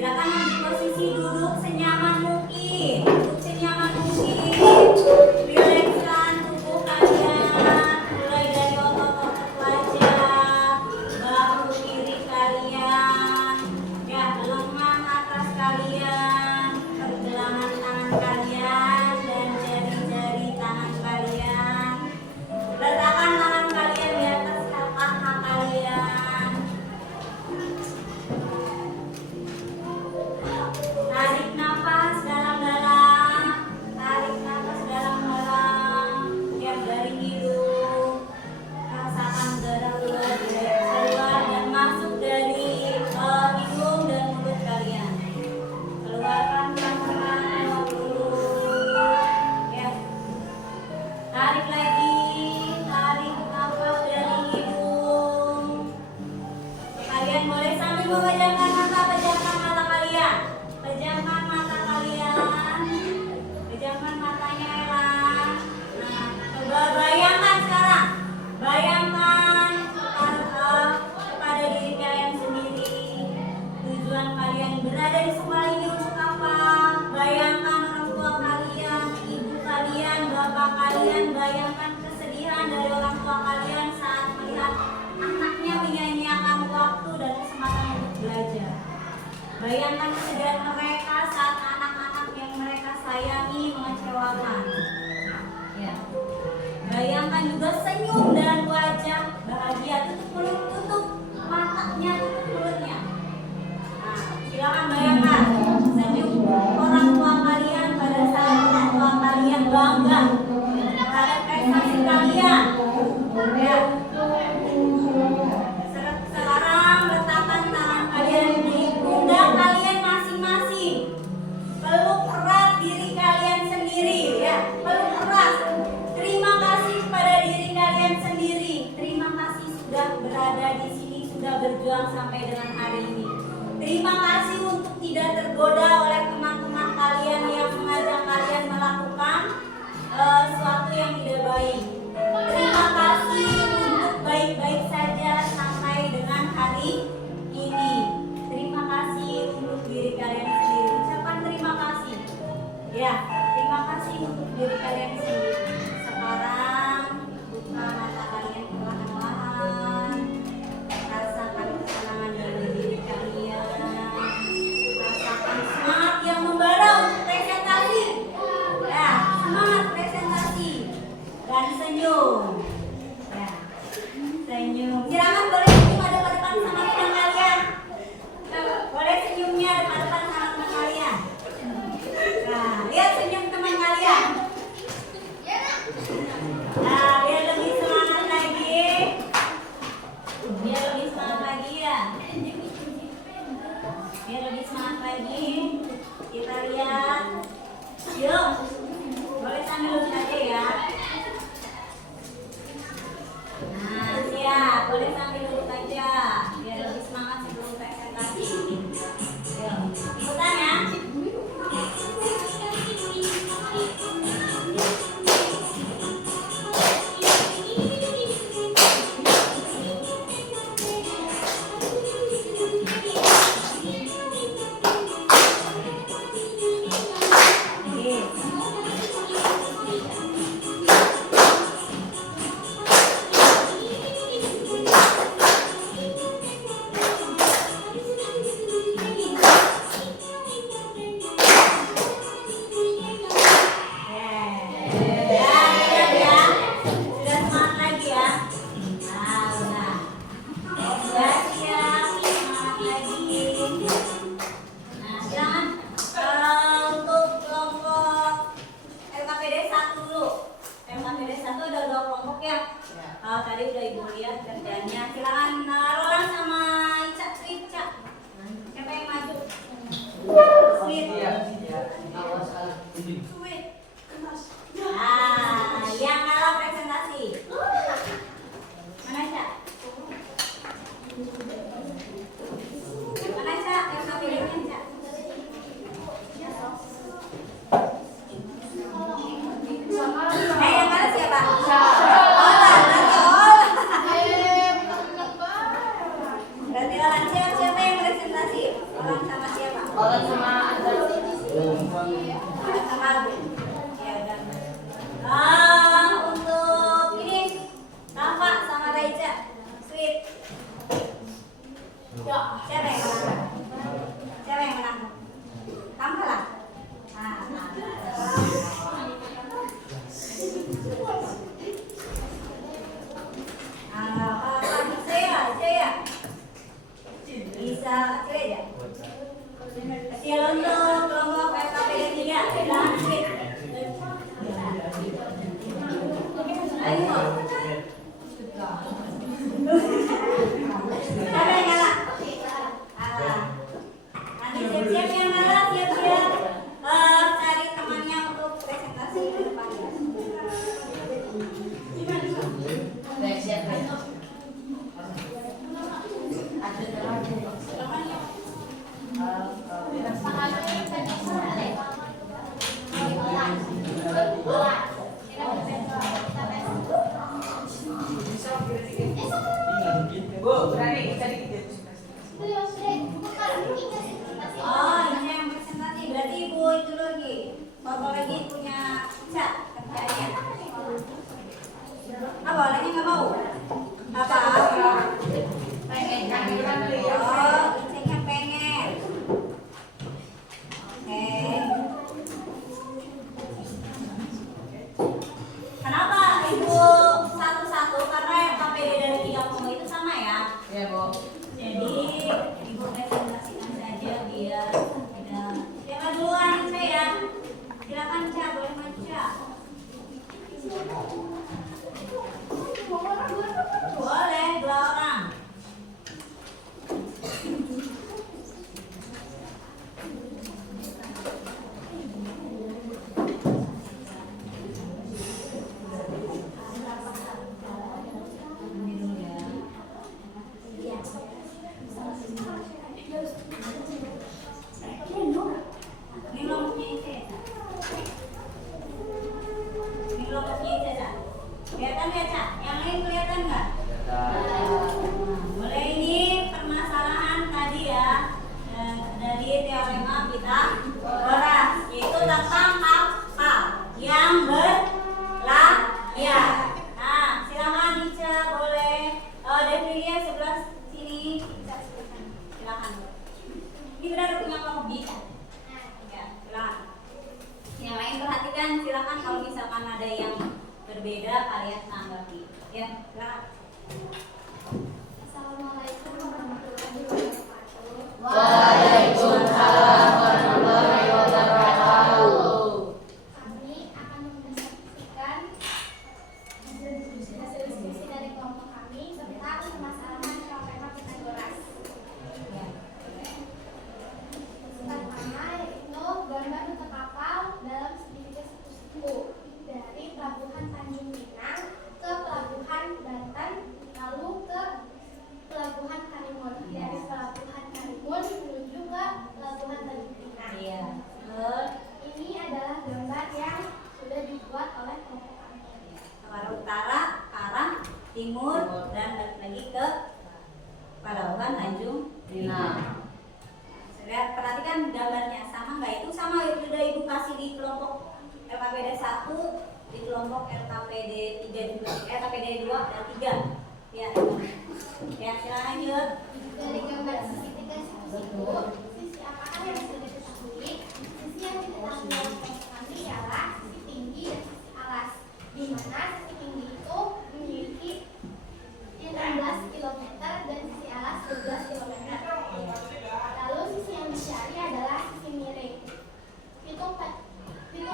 Silakan ambil posisi duduk senyaman mungkin. Duduk senyaman mungkin. Rilekskan tubuh kalian, mulai dari otot-otot wajah, bahu kiri kalian, ya lengan atas kalian, pergelangan tangan kalian dan jari-jari tangan kalian. Letakkan tangan kalian di atas paha kalian. Tarik nafas dalam-dalam. Tarik nafas dalam-dalam. Ya, dari hidung. Rasakan udara keluar dan masuk dari hidung dan mulut kalian. Keluarkan pelan-pelan lewat mulut. Ya. Tarik lagi. Tarik nafas dari hidung. Kalian boleh sambil memejamkan mata kalian. Pejamkan mata kalian. Pejamkan matanya Ella. Nah, coba bayangkan sekarang. Bayangkan kepada diri kalian sendiri. Tujuan kalian berada di sekolah ini untuk apa? Bayangkan orang tua kalian, ibu kalian, bapak kalian. Bayangkan kesedihan dari orang tua kalian saat melihat anaknya menyia-nyiakan waktu dan kesempatan untuk belajar. Bayangkan kesedihan mereka saat anak-anak yang mereka sayangi mengecewakan. Ya. Bayangkan juga senyum dan wajah bahagia. Tutup mulut, tutup matanya, tutup mulutnya. Nah, silakan bayangkan senyum orang tua kalian pada saat orang tua kalian bangga terhadap prestasi kalian. Ya. Sekarang letakkan tangan kalian di pundak kalian masing-masing. Peluk erat diri kalian sendiri, ya. Peluk erat. Terima kasih kepada diri kalian sendiri. Terima kasih sudah berada di sini, sudah berjuang sampai dengan hari ini. Terima kasih untuk tidak tergoda oleh teman-teman kalian yang mengajak kalian melakukan sesuatu yang tidak baik. Terima kasih untuk baik-baik saja sampai dengan hari ini. Terima kasih untuk diri kalian sendiri. Ucapan terima kasih. Ya, terima kasih untuk diri kalian sendiri. Sekarang buka mata kalian perlahan-lahan. Rasakan kesenangan dari diri kalian. Rasakan semangat yang membara untuk presentasi. Ya, semangat presentasi. Dan senyum. Ya, senyum. Silakan boleh senyum ada pada depan sama teman kalian. Boleh senyumnya ada pada depan sama teman kalian. Nah, lihat senyum teman kalian. Nah, biar lebih semangat lagi. Biar lebih semangat lagi ya. Biar lebih semangat lagi. Kita lihat. Yuk. Boleh sambil lurus aja ya. Nah, siap. Boleh sambil lurus aja. Biar lebih semangat sebelum presentasi. Yuk. Ikutan ya. Orang sama antar Untuk ini Rafa sama Raiza sweet. Siapa yang menang? Siapa yang menang? Kamu lah. Saya bisa kecil aja. Kecil untuk kelompok FKPD 3 dan sweet. Ayo. Siapa yang ngalah? Nanti siap-siap yang ngalah, siap-siap cari temannya untuk presentasi ke depan. Oh, ini yang presentasi. Berarti Ibu itu lagi. Bapak lagi punya cat kerjanya. Apa lagi nggak mau? Apa? Pengen kan? Oh, Icenya pengen. Oke. Kenapa Ibu satu-satu? Karena KPD dari 3 kelompok itu sama ya? ya Bu. Jadi Ibu presentasikan saja biar tidak. Siapa duluan saya? Silakan Ca, boleh maju Ca. Boleh 2 orang. Ini dulu ya. Ini lompatnya itu ya, Ca? Ini lompatnya itu ya, Ca? Kelihatan ya, Ca? Yang lain kelihatan nggak? Mulai ini permasalahan tadi ya, dari teorema Pythagoras, yaitu tentang kapal yang berlayar. Nah, silakan Ica, boleh Devilia sebelah sini. Ica, silakan. Ini benar punya kelompok Ica. Ya, silakan. Yang lain perhatikan, silakan kalau misalkan ada yang berbeda kalian tanggapi. Ya, silakan. Assalamualaikum warahmatullahi wabarakatuh. Waalaikumsalam warahmatullahi wabarakatuh. Kami akan mempresentasikan hasil diskusi dari kelompok kami tentang permasalahan teorema Pythagoras. Pertama yaitu gambar rute kapal dalam segitiga siku dari pelabuhan Tanjung Pinang ke pelabuhan Banten, lalu ke pelabuhan Karimun. Dari pelabuhan Karimun menuju ke pelabuhan Tanjung Pinang. Iya. Terus Ini adalah gambar yang sudah dibuat oleh kelompok kami. ke arah utara, ke arah timur, dan balik lagi ke pelabuhan Tanjung Pinang. Lihat, perhatikan gambarnya sama nggak? Itu sama sudah Ibu kasih di kelompok LKPD 1, di kelompok LKPD 3 juga, LKPD 2 dan 3. Ya, ya silakan lanjut. Dari gambar segitiga siku, sisi apakah yang sudah diketahui? Sisi yang diketahui oleh kelompok kami ialah sisi tinggi dan sisi alas, di mana sisi tinggi itu memiliki 16 km dan sisi alas 12 km. Lalu sisi yang dicari adalah sisi miring. Hitung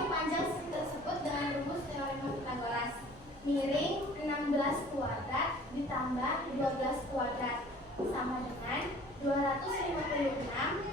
panjang sisi tersebut dengan rumus teorema Pythagoras. Miring 16 kuadrat ditambah 12 kuadrat sama dengan 256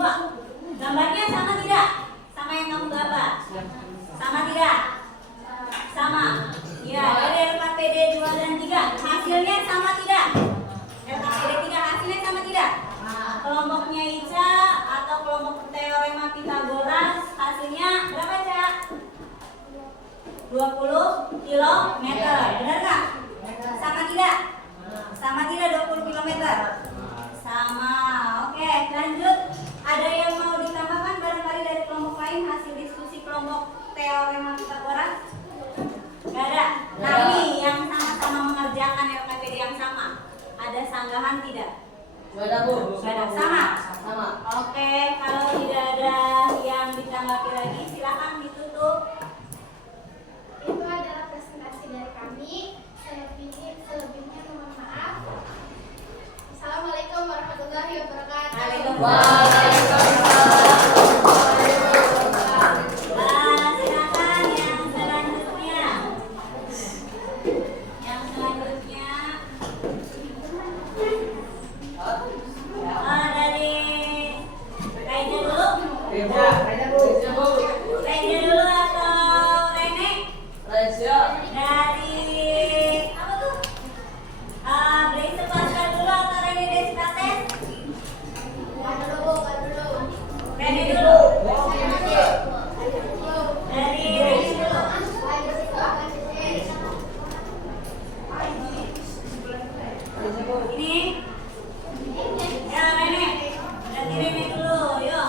2. Gambarnya sama tidak? Sama yang kamu gambar? Sama tidak? Sama. Ya, dari LKPD 2 dan 3 hasilnya sama tidak? LKPD 3 hasilnya sama tidak? Kelompoknya Ica atau kelompok teorema Pythagoras hasilnya berapa, Cak? 20 kilometer. Benar nggak? Sama tidak? Sama tidak 20 kilometer? Sama. Oke, lanjut. Ada yang mau ditambahkan barangkali dari kelompok lain hasil diskusi kelompok teorema Pythagoras? Gak ada. Nah, ini yang sama-sama mengerjakan LKPD yang sama. Ada sanggahan tidak? Gak ada, Bu. Gak ada. Sama? Sama. Oke, kalau tidak ada yang ditanggapi lagi, silakan ditutup. Itu adalah presentasi dari kami. Selebihnya mohon maaf. Assalamualaikum warahmatullahi wabarakatuh. Silakan yang selanjutnya. Yang selanjutnya dari Raina dulu. Kayaknya, Bu. Raina dulu atau Rene? Raisya. Dari apa tuh? Blaise Pascal dulu atau Rene Descartes? Rene dulu. Dari Rene dulu. Ini. Ya Rene. Dari Rene dulu, yuk.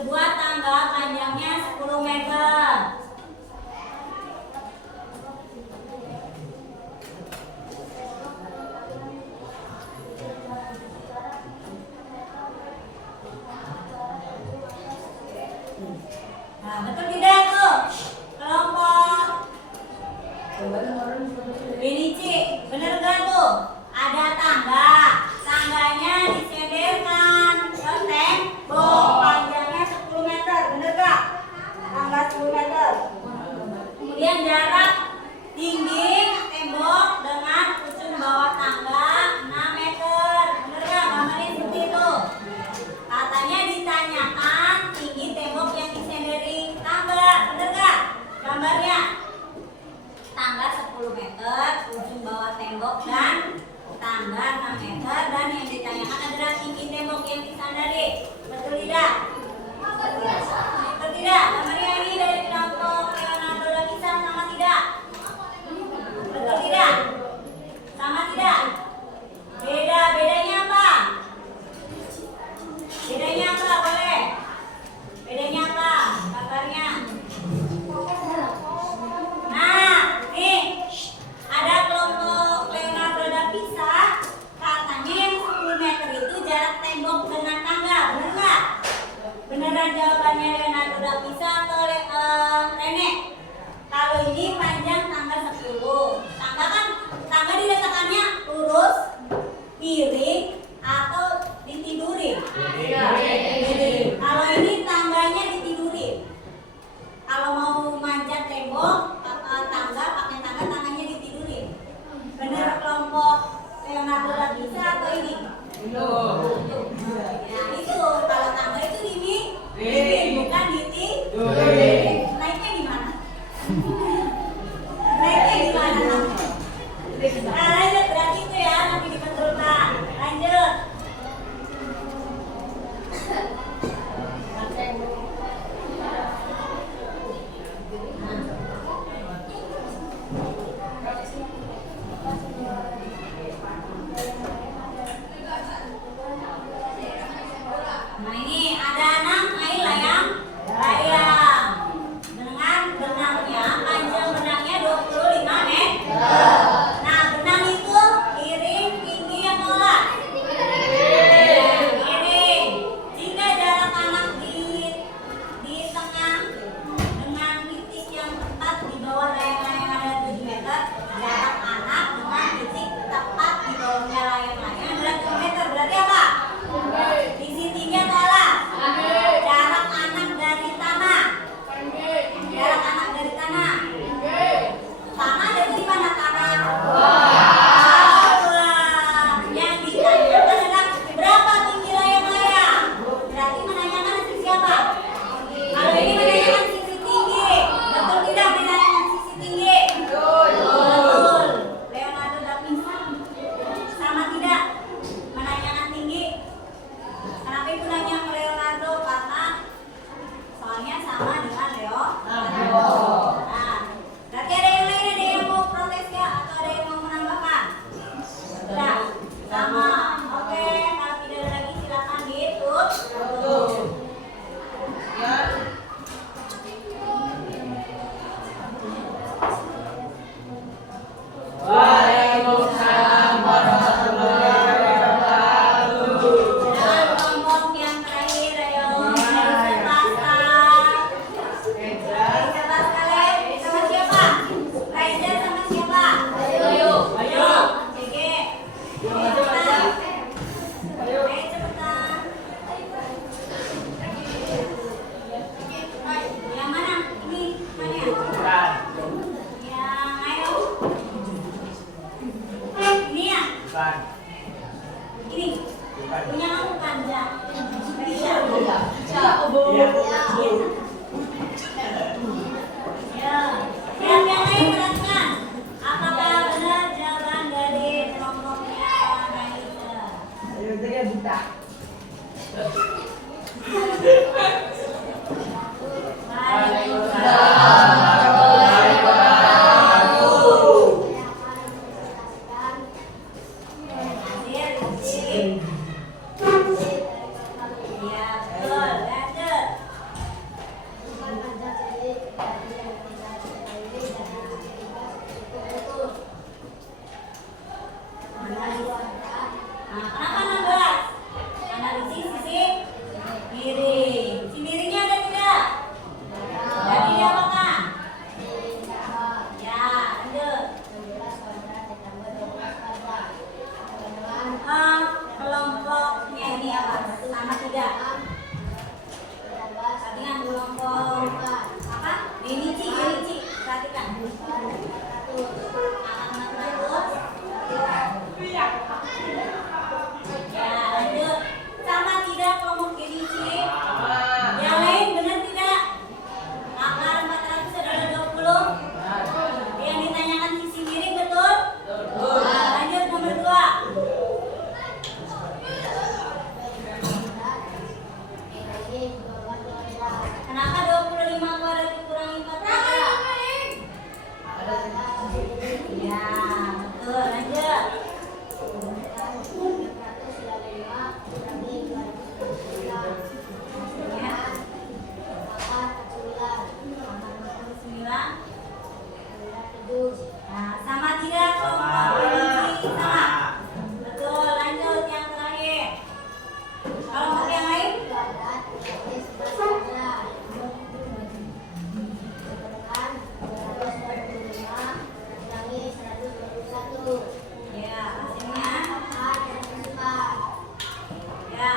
sebuah tangga panjangnya 10 meter. Nah, betul tidak tuh? Kelompok ini Ci, bener gak tuh? Ada tangga, tangganya disenderkan ke tembok, panjangnya 10 meter, bener gak? Tangga 10 meter. Kemudian jarak tinggi tembok dengan ujung bawah tangga 6 meter, bener gak? Gambarnya seperti itu. Katanya ditanyakan tinggi tembok yang disenderi tangga, bener gak? Gambarnya tangga 10 meter, ujung bawah tembok dan tangga 6 meter, dan yang ditanyakan adalah tinggi tembok yang disandari. Betul tidak? Betul tidak? Gambarnya ini dari kelompok Leonardo da Vinci, sama tidak? Betul tidak? Sama tidak? Bedanya apa? Bedanya apa? Boleh? Bedanya apa? Gambarnya. Nah, nih ada kelompok Leonardo da Vinci, katanya yang 10 meter itu jarak tembok dengan tangga, bener nggak? Beneran jawabannya Leonardo da Vinci atau Rene? Kalau ini panjang tangga 10. Tangga kan, tangga diletakkannya lurus, miring, atau ditidurin? Kalau ini tangganya ditidurin. Kalau mau manjat tembok, tangannya ditidurin. Bener kelompok Leonardo da Vinci atau ini? Ya itu, kalau tangga itu bukan ditidurin. Naiknya gimana? Nah, lanjut, berarti itu ya, nanti dibetulkan. Lanjut. Nah ini ada 6 air layang dengan benangnya, panjang benangnya 25 meter. Nah benang itu miring, tinggi atau olah? Miring. Jika jarak anak di tengah dengan titik yang tepat di bawah layang-layang ada 7 meter, jarak anak dengan titik tepat di bawahnya layang-layang adalah 7 meter. Berarti apa? Sisi tinggi atau alas? Jarak anak dari tanah. Jarak anak dari tanah. Tanah ada di mana tanah? Yang ditanyakan adalah berapa tinggi layang-layang. Berarti menanyakan sisi apa? Kalau ini menanyakan sisi tinggi. Betul tidak menanyakan sisi tinggi? Betul. Leonardo da Vinci sama tidak menanyakan tinggi? Kenapa ibu nanya ke Leonardo? Karena soalnya sama dengan Leonardo. Nah, berarti ada yang lain, ada yang mau protes ya? Atau ada yang mau menambahkan? Sudah, sama. Oke, kalau tidak ada lagi silakan ditutup. Waalaikumsalam warahmatullahi wabarakatuh. Dan kelompok yang terakhir, ayo dari Sebastian. Sama siapa? Reza sama siapa? Ayo. Oke. Cepetan. Ayo cepetan. Yang mana? Ini mana ya? Yang ayo. Ini ya? Ini. Punya kamu kan, Ja? Bisa. Ya. Yang lain perhatikan. Apakah benar jawaban dari kelompoknya Raisa? Ya, betul. Lanjut. sama tidak. Perhatikan kelompok apa? Genichi. Perhatikan. Alamat terus. Ya, lanjut. Sama tidak kelompok Genichi? Yang lain benar tidak? Akar 400 adalah 20. Yang ditanyakan sisi miring betul? Nah, lanjut nomor 2. Kenapa 25 kuadrat dikurangi 4 kuadrat? Ya, betul. Lanjut. Nah, sama tidak kelompok Genichi? Sama. Betul. Lanjut yang terakhir. Kelompok yang lain? Ya, hasilnya. Ya,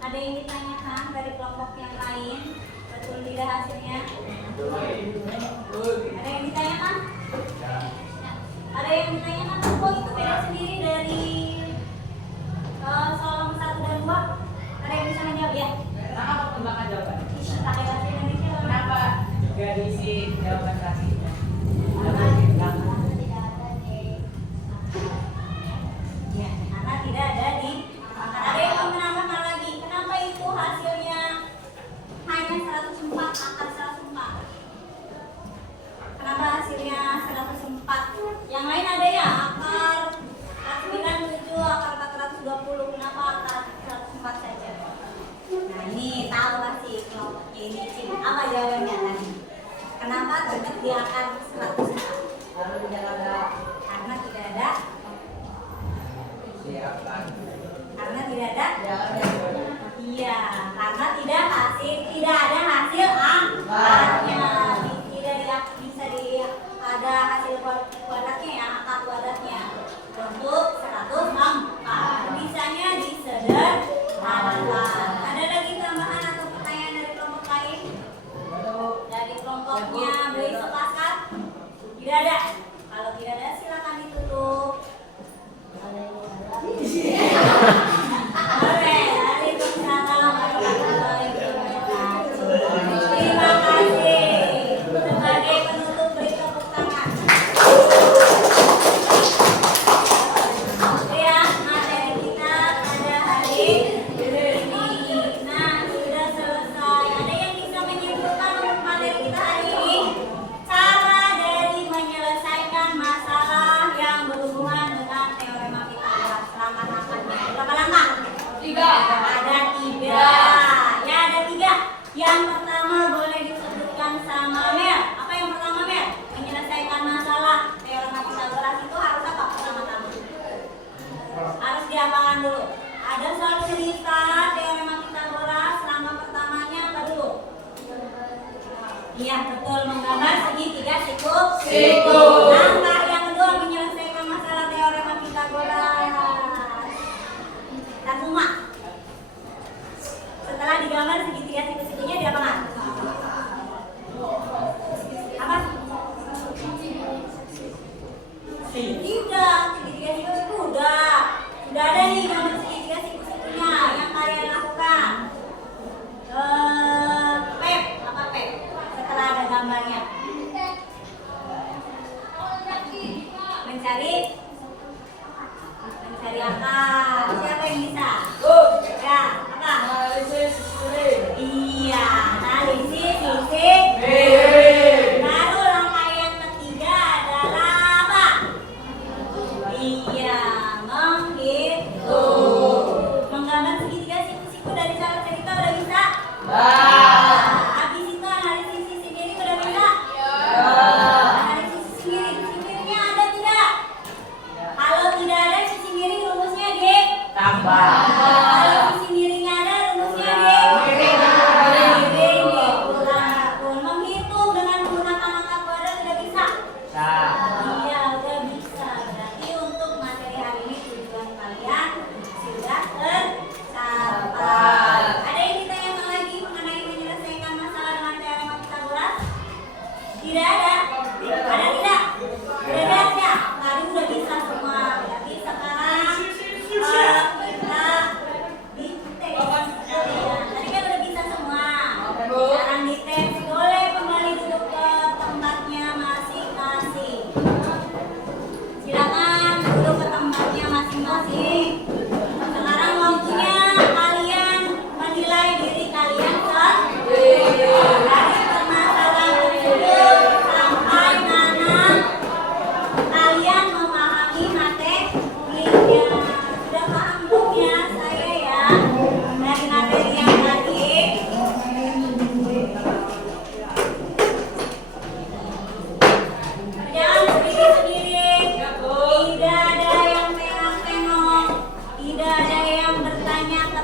ada yang ditanyakan dari kelompok yang lain? Betul tidak hasilnya? Ada yang ditanyakan? Ada yang ditanyakan? Kok itu beda sendiri dari soal nomor 1 dan 2? Ada yang bisa menjawab ya? Kenapa perkembangan jawaban? Pakai bahasa Indonesia Kenapa juga diisi jawaban kasihnya? Ya, karena tidak ada di. Ada yang mau menambahkan lagi. Kenapa itu hasilnya hanya 104 akar 104? Kenapa hasilnya 104? Yang lain ada ya? Akar 97, akar 420. Kenapa akar 104 saja? Nah, ini tahu pasti kelompok ini. Apa jawabannya tadi? Kenapa tetap di akar 104? Lalu tidak ada Karena tidak ada. siapa? Karena tidak ada. Jawaban. Iya, karena tidak ada hasil akarnya. Tidak bisa ada hasil kuadratnya ya, akar kuadratnya. Untuk 104. Bisanya disederhanakan. Ada lagi tambahan atau pertanyaan dari kelompok lain? Dari kelompoknya Beli Pascal? Tidak ada. Kalau tidak ada silakan ditutup. Boleh. Waalaikumsalam warahmatullahi wabarakatuh. Terima kasih. Sebagai penutup beri tepuk tangan. Ya, materi kita pada hari ini. Nah, sudah selesai. Ada yang bisa menyimpulkan untuk materi kita hari ini? Cara dari menyelesaikan masalah yang berhubungan dengan teorema Pythagoras. Langkah-langkahnya berapa langkah? 3. Ada 3. Ya, ada 3. Yang pertama boleh disebutkan sama Mel. Apa yang pertama Mel? Menyelesaikan masalah teorema Pythagoras itu harus apa pertama-tama? Harus dihafalkan dulu. Ada soal cerita teorema Pythagoras. Langkah pertamanya apa dulu? Iya, betul, menggambar segitiga siku. Langkah yang kedua menyelesaikan masalah teorema Pythagoras. Dan rumah. Setelah digambar segitiga siku-sikunya diapakan? Apa? Tidak, segitiga siku-siku udah ada nih gambar segitiga siku-sikunya. Yang kalian lakukan Pep, apa Pep? Setelah ada gambarnya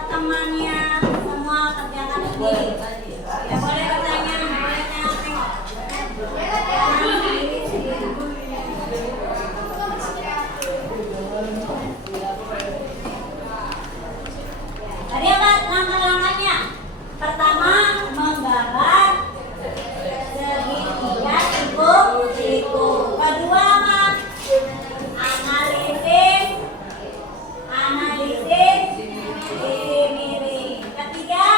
temannya semua kerjakan sendiri. Ya boleh bertanya, boleh tengok-tengok. Tadi apa langkah-langkahnya? Pertama, menggambar segitiga siku. Kedua apa? Analisis miring. Ketiga,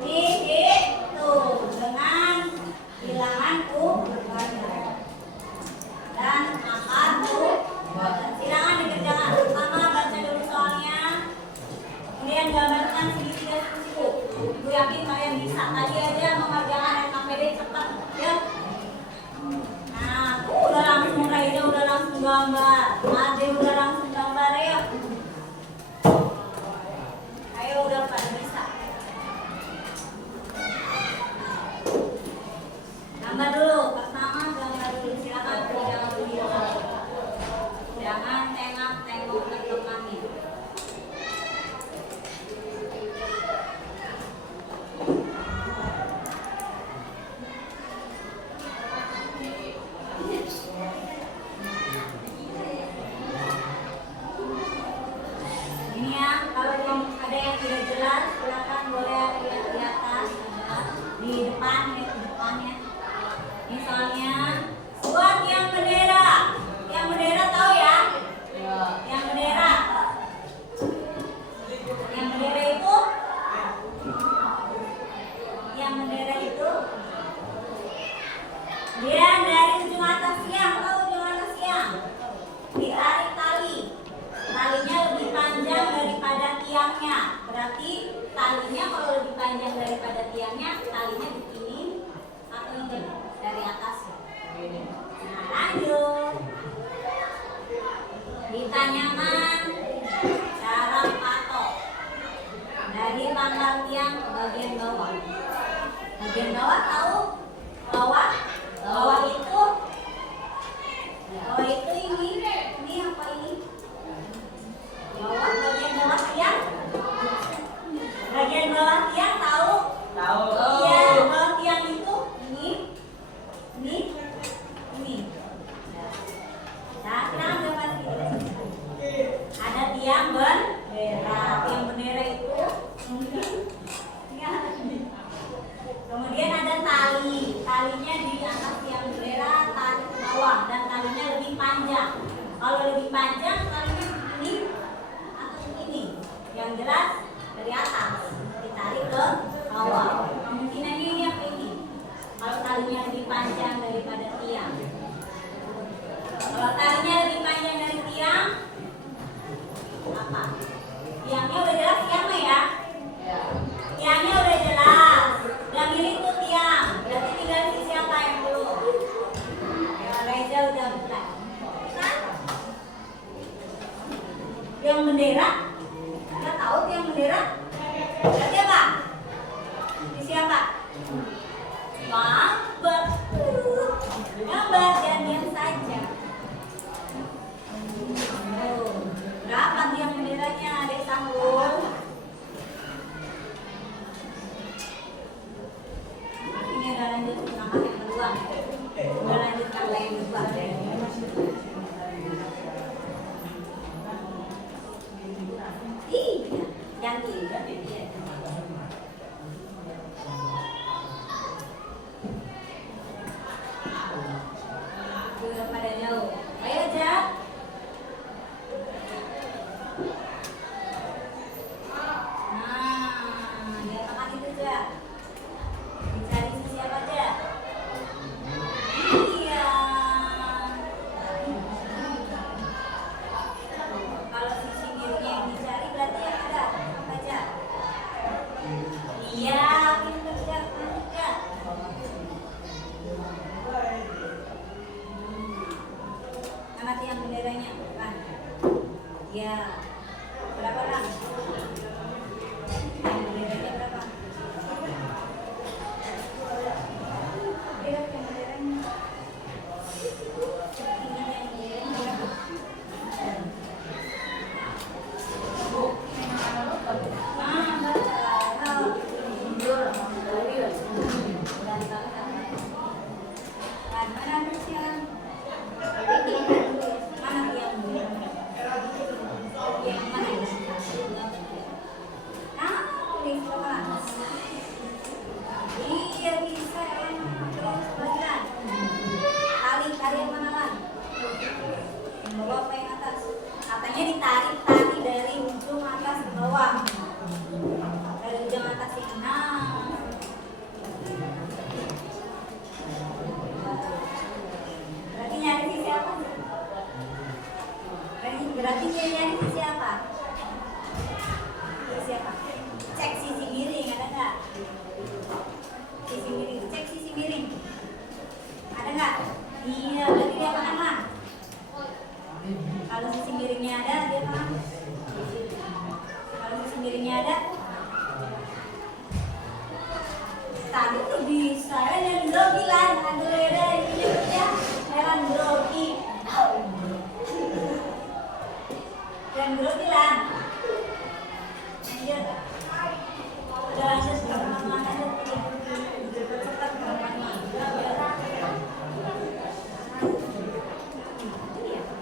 dihitung dengan bilangan ukuran dan akar ukuran. Silakan dikerjakan. Pertama baca dulu soalnya, kemudian gambarkan segitiga siku. Ibu yakin kalian bisa. Tadi aja mengerjakan RKPD cepat ya. Nah, tuh udah langsung Reza udah langsung gambar. Ade udah langsung gambar ya. Ayo udah pada bisa. Gambar dulu. Pertama gambar dulu. Silakan jangan video. Jangan tengok ke temannya. Ini ya, kalau ada yang tidak jelas, silakan boleh lihat di atas, di depan ya, di depannya. Misalnya, buat yang bendera. Yang bendera tahu ya? Yang bendera. Yang bendera itu? Yang bendera itu? Dia dari ujung atas siang, tahu ujung atas siang? Ditarik tali. Talinya lebih panjang daripada tiangnya. Berarti talinya kalau lebih panjang daripada tiangnya, talinya begini atau ini dari atas. Nah, lanjut. Ditanyakan cara patok dari pangkal tiang ke bagian bawah. Bagian bawah tahu? Bawah? Bawah itu ini apa ini? Bawah, bagian bawah tiang. Bagian bawah tiang tahu? Tahu. Iya, bawah tiang itu ini. Nah, sekarang udah pasti. Ada tiang bendera. Tiang bendera itu kemudian ada tali. Talinya di atas tiang bendera, tali ke bawah dan talinya lebih panjang. Kalau lebih panjang talinya begini atau begini. Yang jelas dari atas ditarik ke bawah. Kemungkinannya ini apa ini? Kalau talinya lebih panjang daripada tiang. Kalau talinya lebih panjang dari tiang, apa? Tiangnya udah jelas tiangnya ya? Tiangnya udah jelas. Yang ini tuh tiang. Berarti tinggal si siapa yang dulu? Ya, Reza udah mulai. Tiang bendera? Nggak tahu tiang bendera? Berarti apa? Si siapa? Gambar. Gambar dan diam saja. Berapa tiang benderanya? Ada sanggup? Ini udah lanjut langkah yang kedua. Udah lanjut langkah yang kedua. Iya, yang tiga. Udah pada jauh. Ayo Jat. Nah, dia makan itu Jat. Dicari siapa Jat? Iya. Kalau sisi kirinya yang dicari berarti yang ada apa Jat? Iya, pintar Jat, lanjut Jat. Mana tiang benderanya? Bukan. Ya. Berapa orang? Tiang benderanya berapa? Lihat tiang benderanya. Tingginya tiang benderanya berapa? ada? Tadi tuh bisa yang grogi lah, aduh ya ini ya, heran grogi. Dan grogi lah. Lanjut. Udah lanjut kemana aja? Cepat kemana?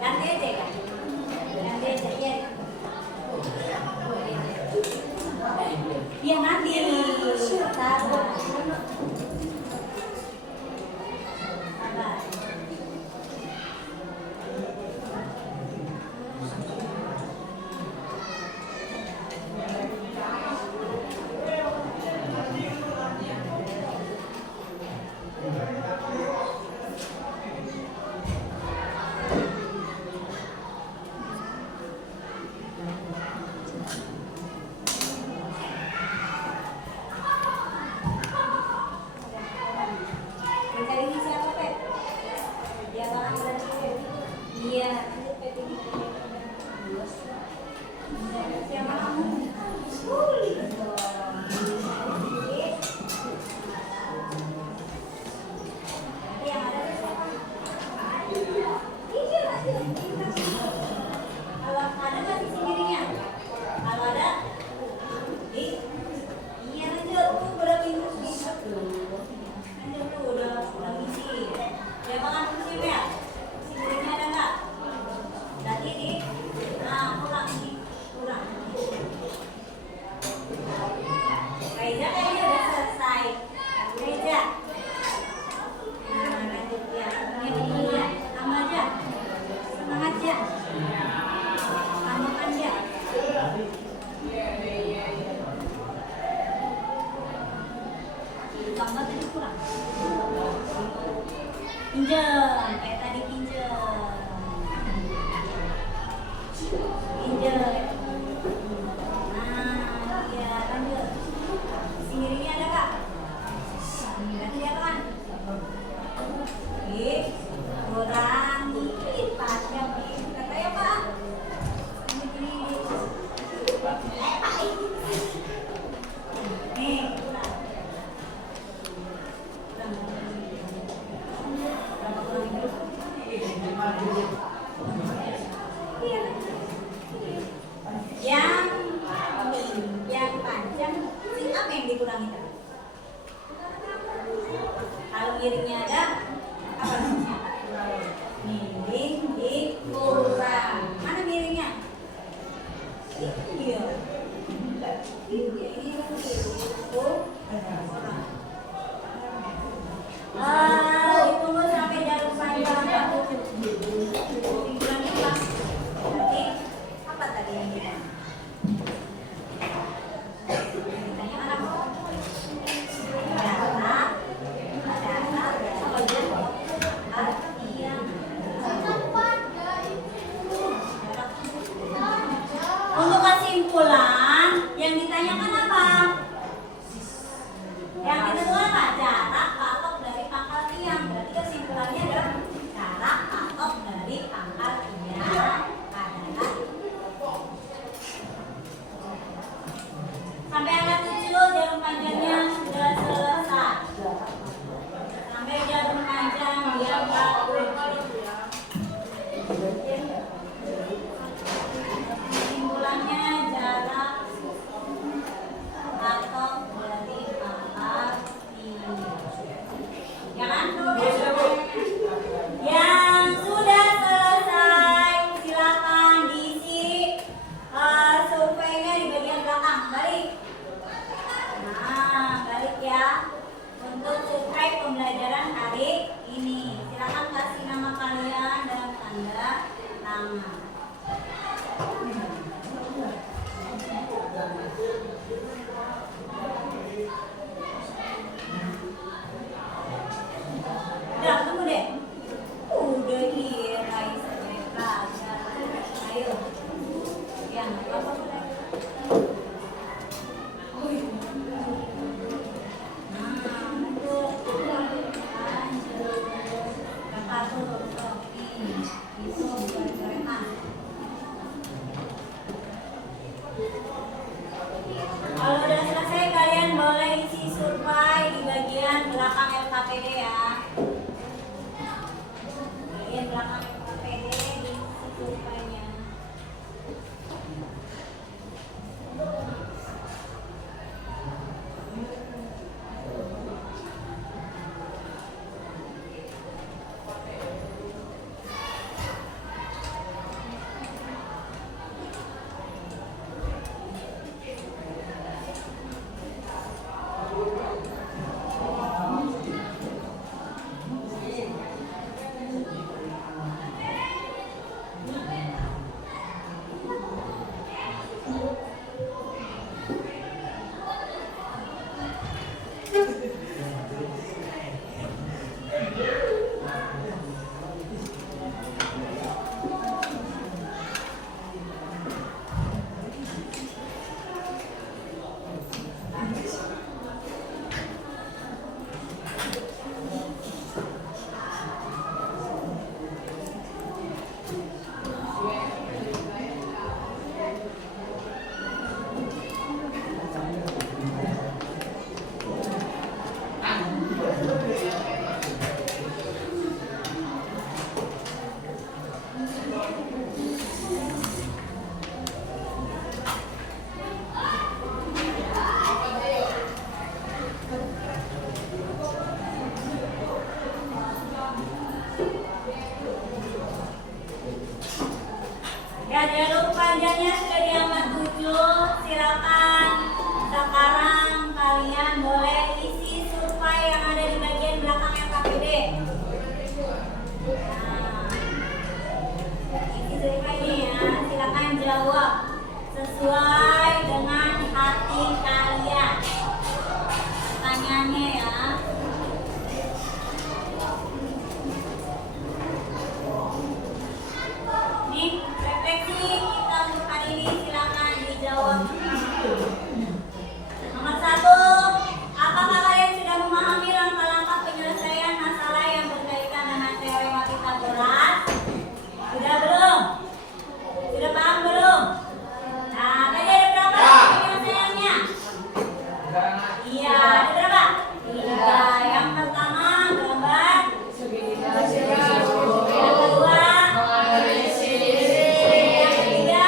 Ganti aja kan? Ganti aja ya. Iya nanti sabar. Sabar. Mencari ini siapa, Pep? Dia banget berarti. Iya, lanjut Pep ini. Siapa kamu? Yang ada siapa? Iya, kalau ada nggak sisi kirinya? Kalau ada, iya lanjut. Udah pindah. Lanjut tuh, udah ngisi. Dia makan kursi ya? Kursi kirinya ada nggak? Berarti di, kurang nih, kurang. Reza kayaknya udah selesai. Reza. Nah, lanjut ya. Ini ya, tambah aja. Semangat ya. Tambahkan ya. Tambah tadi kurang. Pinjam, kayak tadi pinjam. Pinjam. Nah, iya lanjut. Sendirinya ada kak? Berarti dia kan? Kurang dikit panjang nih. Katanya pak? Ini. Nih, kurang. Yang panjang sih apa yang dikurangi? Kalau miringnya ada apa namanya? Miring dikurang. Mana miringnya? Iya. Ini kurang. Ditunggu sampai jarum panjang. Dikurangi Pak. Berarti apa tadi yang kita? Ditanya mana Pak? Untuk kesimpulan, yang ditanyakan apa? Yang ditentukan apa? Jarak patok dari pangkal tiang. Berarti kesimpulannya adalah jarak patok dari pangkal tiang adalah sampai angka 7 jarum panjangnya sudah selesai. Sampai jarum panjang dia 40. Kesimpulannya jarak patok dari pangkal tiang. Jangan yang sudah selesai silakan diisi surveinya di bagian belakang. Balik. Nah, sesuai dengan hati kalian. Pertanyaannya ya. Nih, refleksi kita untuk hari ini silakan dijawab. Nomor 1, apakah kalian sudah memahami langkah-langkah penyelesaian masalah yang berkaitan dengan teorema Pythagoras? Sudah belum? Sudah paham belum? Nah, tadi ada berapa penyelesaiannya? Iya, ada berapa? 3. Yang pertama gambar. Yang kedua yang ketiga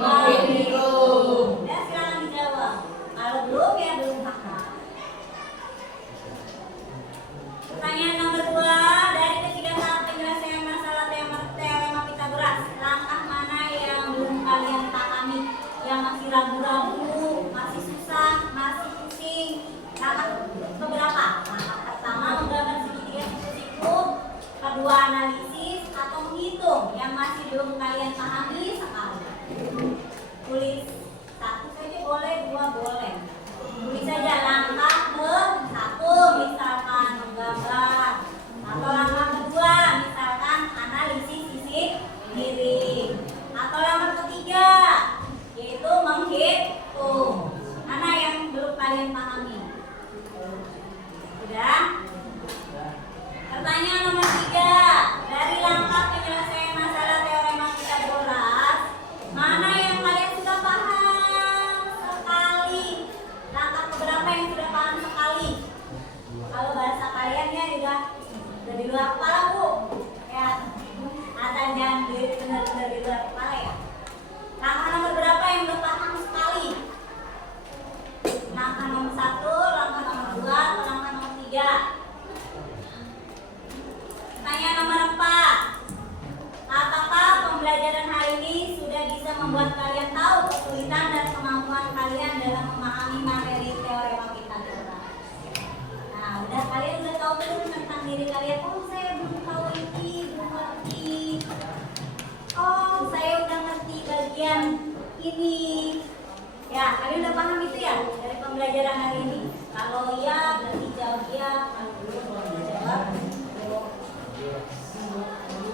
menghitung. Ya, silakan dijawab. Kalau belum ya belum paham. Pertanyaan nomor 2, dari ketiga tahap penyelesaian masalah teorema Pythagoras, langkah mana yang belum kalian pahami, yang masih ragu-ragu, masih susah, masih pusing? Langkah beberapa? Langkah pertama menggambar segitiga siku-siku, kedua analisis atau menghitung, yang masih belum kalian pahami sekali. Tulis 1 saja boleh, 2 boleh. Tulis saja langkah ke-1 misalkan menggambar, atau langkah kedua misalkan analisis sisi miring, atau langkah ketiga yaitu menghitung. Mana yang belum kalian pahami? Sudah? Pertanyaan nomor 3, dari langkah penyelesaian masalah teorema Pythagoras, mana yang kalian sudah paham sekali? Langkah beberapa yang sudah paham sekali? Kalau bahasa kalian ya udah di luar kepala, Bu. Ya, asal jangan benar-benar di luar kepala ya. Langkah nomor berapa yang udah paham sekali? Langkah nomor 1, langkah nomor 2, atau langkah nomor 3? Pertanyaan nomor 4, apakah pembelajaran hari ini sudah bisa membuat kalian tahu kesulitan dan kemampuan kalian dalam memahami materi teorema Pythagoras? Nah, kalian udah tahu belum tentang diri kalian? Oh, saya belum tahu ini, belum ngerti. Oh, saya udah ngerti bagian ini. Ya, kalian udah paham itu ya dari pembelajaran hari ini? Kalau iya, berarti jawab ya. Kalau belum, boleh jawab.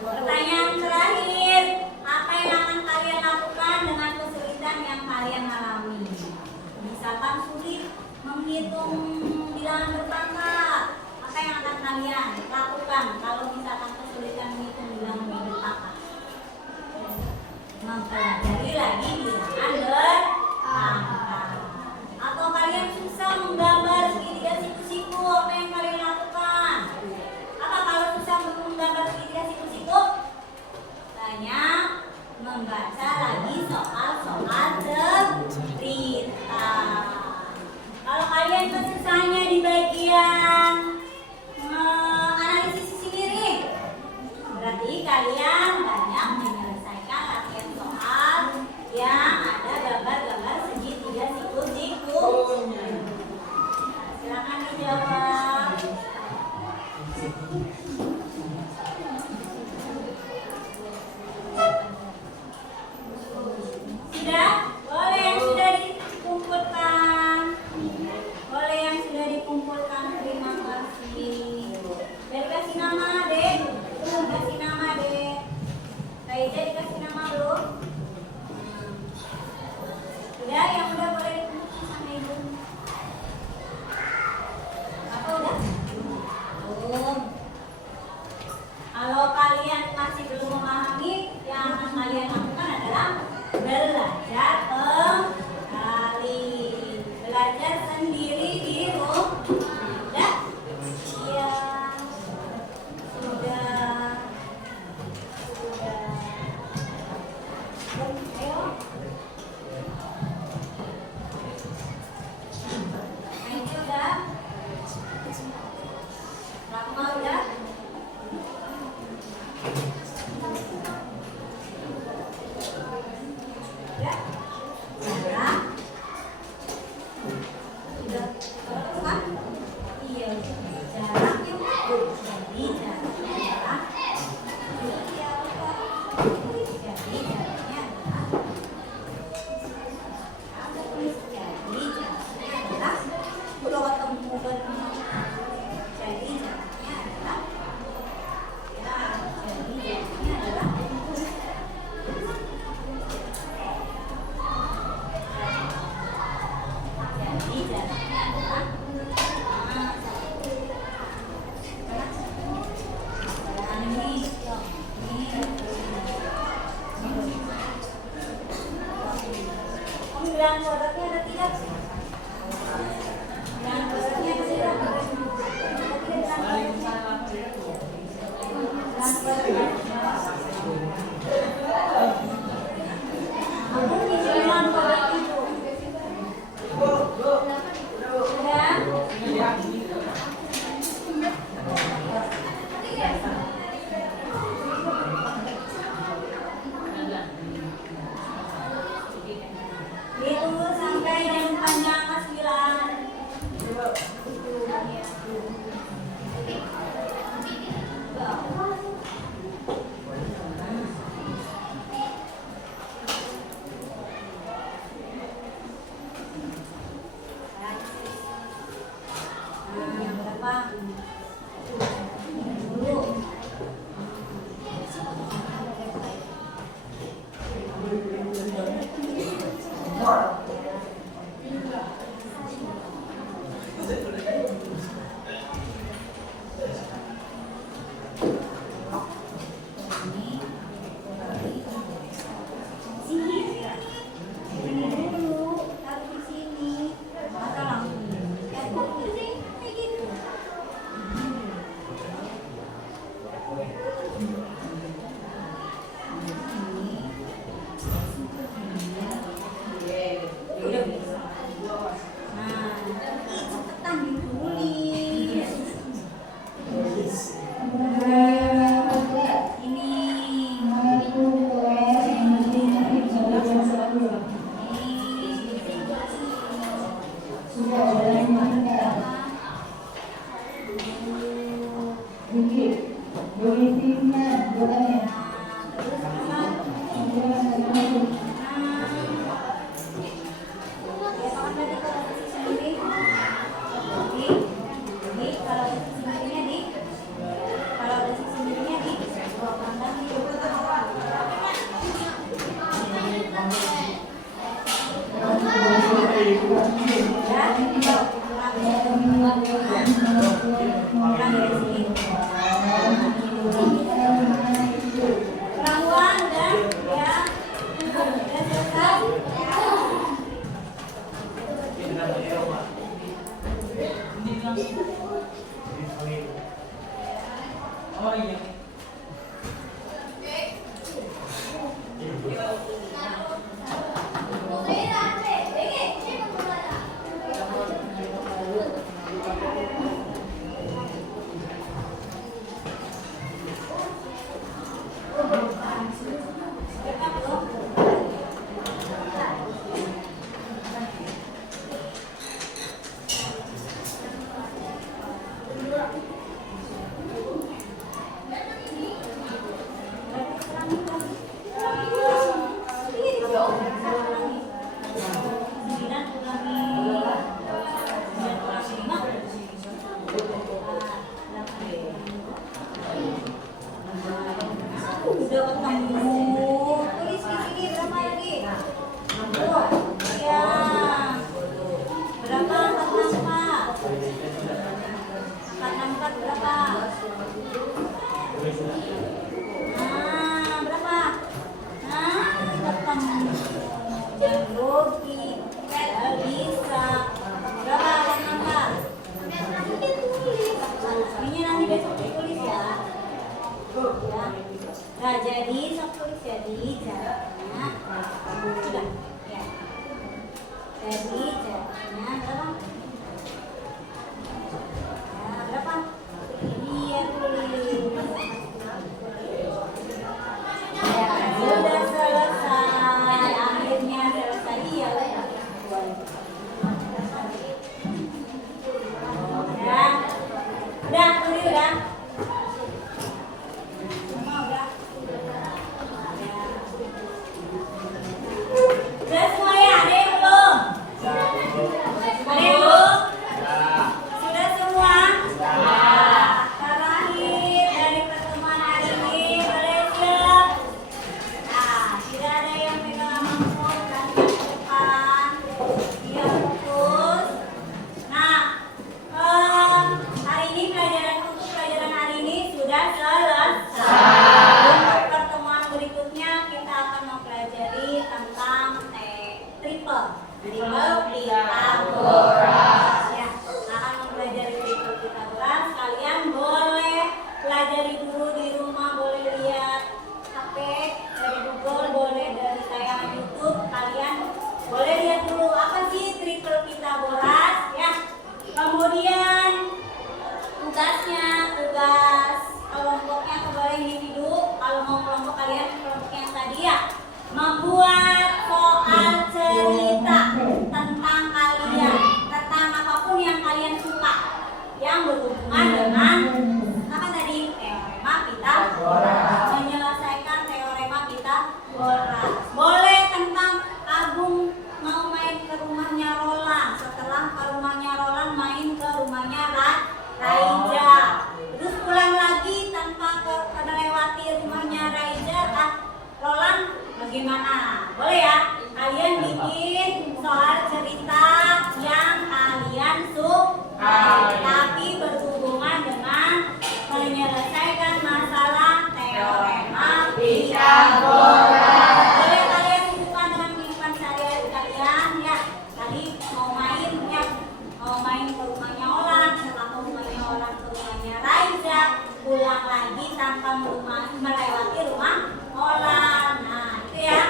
Pertanyaan terakhir, apa yang akan kalian lakukan dengan kesulitan yang kalian alami? Misalkan sulit menghitung bilangan berpangkat, apa yang akan kalian lakukan kalau misalkan kesulitan menghitung bilangan berpangkat? Mempelajari lagi bilangan berpangkat. Atau kalian susah menggambar segitiga siku-siku, apa yang kalian lakukan? Apa kalau susah menggambar segitiga siku-siku? Banyak membaca lagi soal-soal cerita. Kalau kalian kesusahannya di bagian analisis sisi miring, berarti kalian banyak menyelesaikan latihan soal yang ada gambar-gambar segitiga siku-siku. Silakan dijawab. Sudah? Boleh yang sudah dikumpulkan. Boleh yang sudah dikumpulkan. Terima kasih. Dari kasih nama Dek. Kasih nama Dek. Kayaknya dikasih nama belum? Sudah? Yang udah boleh dikumpulkan sama Ibu. Apa udah? Belum. Kalau kalian masih belum memahami, yang akan kalian lakukan adalah belajar kembali, belajar sendiri di rumah. Sudah? Iya. Sudah. Ayo. Ini udah. Rahma udah. Ya. Sudah. Sudah. Kan? Iya. Jaraknya jadi jaraknya adalah jadi jaraknya adalah Bilang kodoknya ada tidak? Bilang kodoknya ada tidak? Bilang kodoknya. Aku bisa bilang kodok itu. Ya? Itu sampai jam panjang ke 9. Berapa? 10. Peramuan udah ya. Udah selesai. Udah ketemu. Tulis di sini berapa lagi? Tuh, ya. Berapa 464? 464 berapa? Berapa? Ketemu. Grogi. Gak bisa. Berapa 464? Ini nanti besok ditulis ya. Ya. Nah, jadi sok tulis jadi caranya sudah ya. Jadi caranya berapa? Nah, berapa? Dia tulis. Ya, sudah selesai. Akhirnya selesai ya. Udah, tulis udah. Udah semuanya, ada yang belum? Ada yang belum? membuat soal cerita tentang kalian, tentang apapun yang kalian suka yang berhubungan dengan apa tadi? Teorema Pitagoras. Menyelesaikan teorema Pitagoras. Boleh tentang Agung mau main ke rumahnya Roland, setelah ke rumahnya Roland main ke rumahnya Raija, terus pulang lagi tanpa melewati rumahnya Raija, Roland bagaimana? Boleh ya? Kalian bikin soal cerita yang kalian suka, tapi berhubungan dengan menyelesaikan masalah teorema Pitagoras. Boleh kalian hubungkan dengan kehidupan sehari-hari kalian ya. Tadi mau main ya, mau main ke rumahnya Olan, setelah ke rumahnya Olan ke rumahnya Raija, pulang lagi tanpa melewati rumah Olan. Nah itu ya.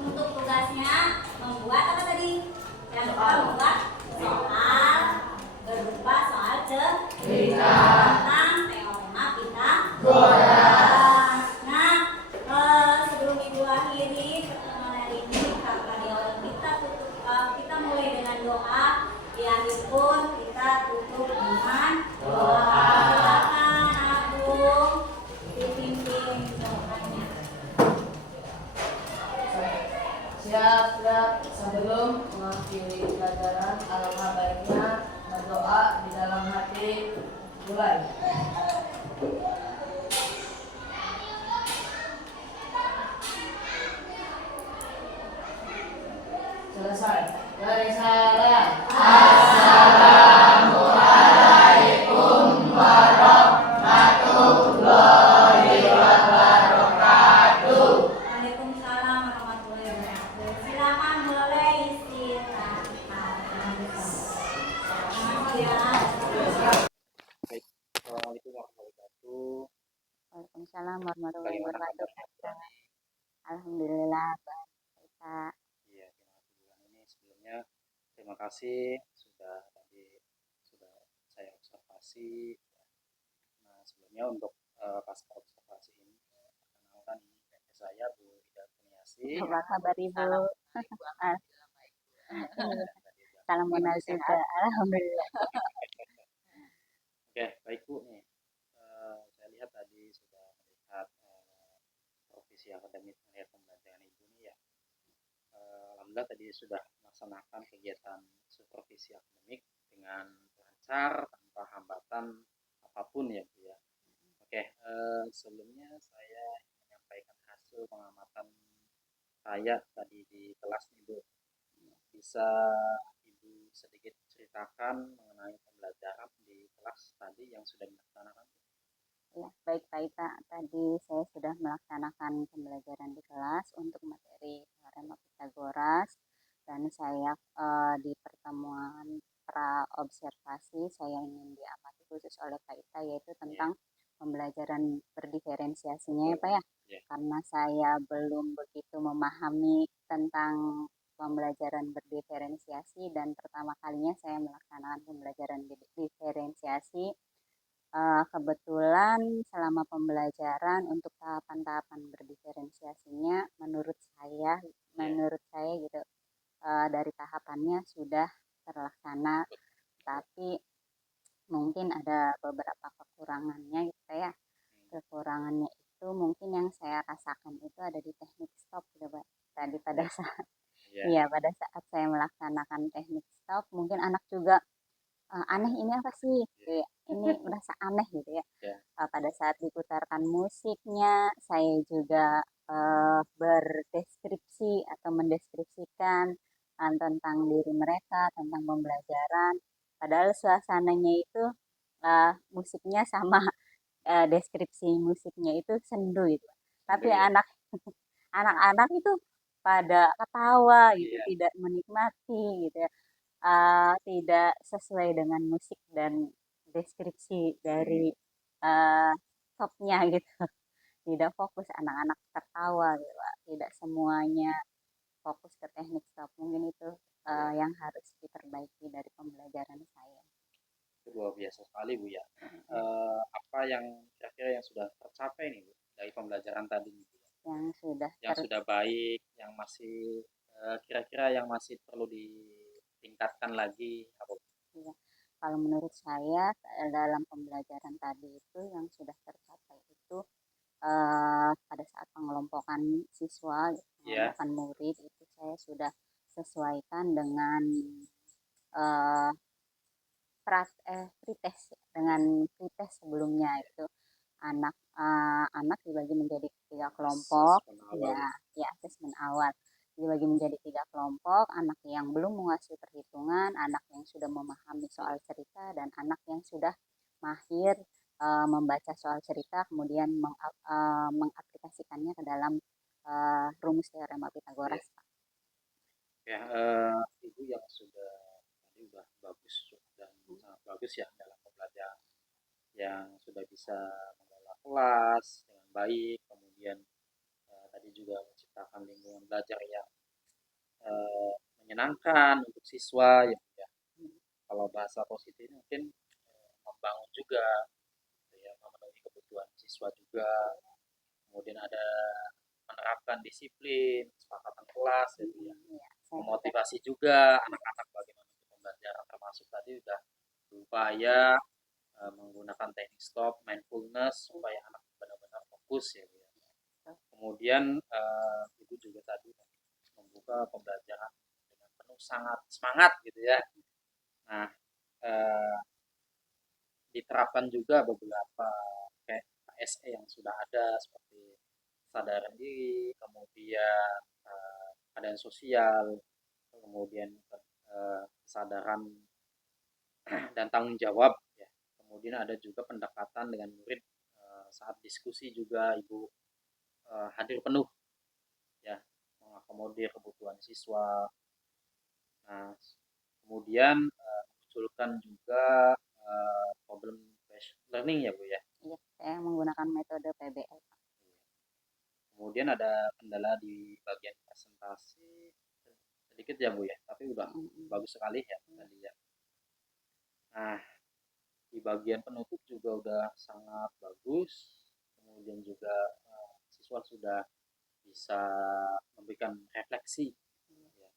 Untuk tugasnya membuat apa tadi? Yang membuat soal berupa soal cerita tentang teorema Pitagoras. Nah, sebelum ibu akhiri pertemuan hari ini, kita mulai dengan doa. Di akhir pun kita tutup dengan doa. Silakan Agung dipimpin doanya. Siap-siap sebelum mengakhiri pelajaran, alangkah baiknya berdoa di dalam hati. Mulai. Selesai. Dari saya. Waalaikumsalam warahmatullahi wabarakatuh. Silakan boleh istirahat. Ya. Baik, Assalamualaikum warahmatullahi wabarakatuh. Waalaikumsalam warahmatullahi Bagaimana wabarakatuh. kabar? Alhamdulillah baik Kak. Iya, terima kasih bulan ini. Sebelumnya terima kasih sudah saya observasi. Nah, sebelumnya untuk pasca observasi ini, perkenalkan ini kakek saya Bu Ida Kuniasi. Apa kabar Ibu? Ah, Salam kenal juga. Alhamdulillah. Oke, baik Bu nih. Saya lihat tadi sudah melihat provisi akademik melihat pembelajaran Ibu nih ya. Alhamdulillah tadi sudah melaksanakan kegiatan supervisi akademik dengan lancar tanpa hambatan apapun ya Bu ya. Oke, sebelumnya saya ingin menyampaikan hasil pengamatan saya tadi di kelas nih Bu. Bisa Ibu sedikit ceritakan mengenai pembelajaran di kelas tadi yang sudah dilaksanakan? Ya, baik Pak Ita. Tadi saya sudah melaksanakan pembelajaran di kelas untuk materi teorema Pitagoras, dan saya di pertemuan pra observasi saya ingin diamati khusus oleh Pak Ita, yaitu tentang pembelajaran berdiferensiasinya ya Pak ya. Yeah. Karena saya belum begitu memahami tentang pembelajaran berdiferensiasi dan pertama kalinya saya melaksanakan pembelajaran diferensiasi. Kebetulan selama pembelajaran untuk tahapan-tahapan berdiferensiasinya menurut saya gitu, dari tahapannya sudah terlaksana, tapi mungkin ada beberapa kekurangannya gitu ya. Kekurangannya itu mungkin yang saya rasakan itu ada di teknik stop gitu Pak. Tadi pada saat pada saat saya melaksanakan teknik stop, mungkin anak juga aneh ini apa sih gitu ya. Ini merasa aneh gitu ya. Pada saat diputarkan musiknya saya juga berdeskripsi atau mendeskripsikan tentang diri mereka, tentang pembelajaran, padahal suasananya itu musiknya sama, deskripsi musiknya itu sendu gitu, tapi anak-anak itu pada ketawa gitu, tidak menikmati gitu ya. Tidak sesuai dengan musik dan deskripsi dari stopnya gitu. Tidak fokus, anak-anak tertawa gitu Pak. Tidak semuanya fokus ke teknik stop. Mungkin itu yang harus diperbaiki dari pembelajaran saya. Itu luar biasa sekali Bu ya. Apa yang kira-kira yang sudah tercapai nih Bu dari pembelajaran tadi? yang sudah yang sudah baik, yang masih kira-kira yang masih perlu ditingkatkan lagi apa? Iya. Kalau menurut saya dalam pembelajaran tadi itu yang sudah tercapai itu pada saat pengelompokan siswa, Ya, pengelompokan murid itu saya sudah sesuaikan dengan eh, pretest ya, dengan pretest sebelumnya itu anak dibagi menjadi 3 kelompok. asesmen awal. Ya asesmen awal dibagi menjadi 3 kelompok, anak yang belum menguasai perhitungan, anak yang sudah memahami soal cerita, dan anak yang sudah mahir membaca soal cerita kemudian mengaplikasikannya ke dalam rumus teorema Pitagoras. Ya, ibu yang sudah tadi udah bagus dan sangat bagus ya dalam pembelajaran, yang sudah bisa mengelola kelas dengan baik, kemudian tadi juga menciptakan lingkungan belajar yang menyenangkan untuk siswa ya, Bu, ya. Kalau bahasa positif mungkin membangun juga gitu ya, memenuhi kebutuhan siswa juga, kemudian ada menerapkan disiplin, kesepakatan kelas gitu ya, Ya, saya memotivasi juga anak-anak bagaimana untuk pembelajaran, termasuk tadi udah berupaya menggunakan teknik stop, mindfulness supaya anak benar-benar fokus ya, Bu, ya. Kemudian ibu juga tadi membuka pembelajaran dengan penuh sangat semangat gitu ya. Nah, eh, diterapkan juga beberapa kayak KSE yang sudah ada seperti kesadaran diri, kemudian keadaan sosial, kemudian kesadaran dan tanggung jawab ya. Kemudian ada juga pendekatan dengan murid saat diskusi juga ibu hadir penuh ya, mengakomodir kebutuhan siswa. Nah, kemudian munculkan juga problem based learning ya Bu ya. Iya, saya menggunakan metode PBL. Kemudian ada kendala di bagian presentasi sedikit ya Bu ya, tapi udah bagus sekali ya tadi ya. Nah, di bagian penutup juga udah sangat bagus. Kemudian juga siswa sudah bisa memberikan refleksi. Ya.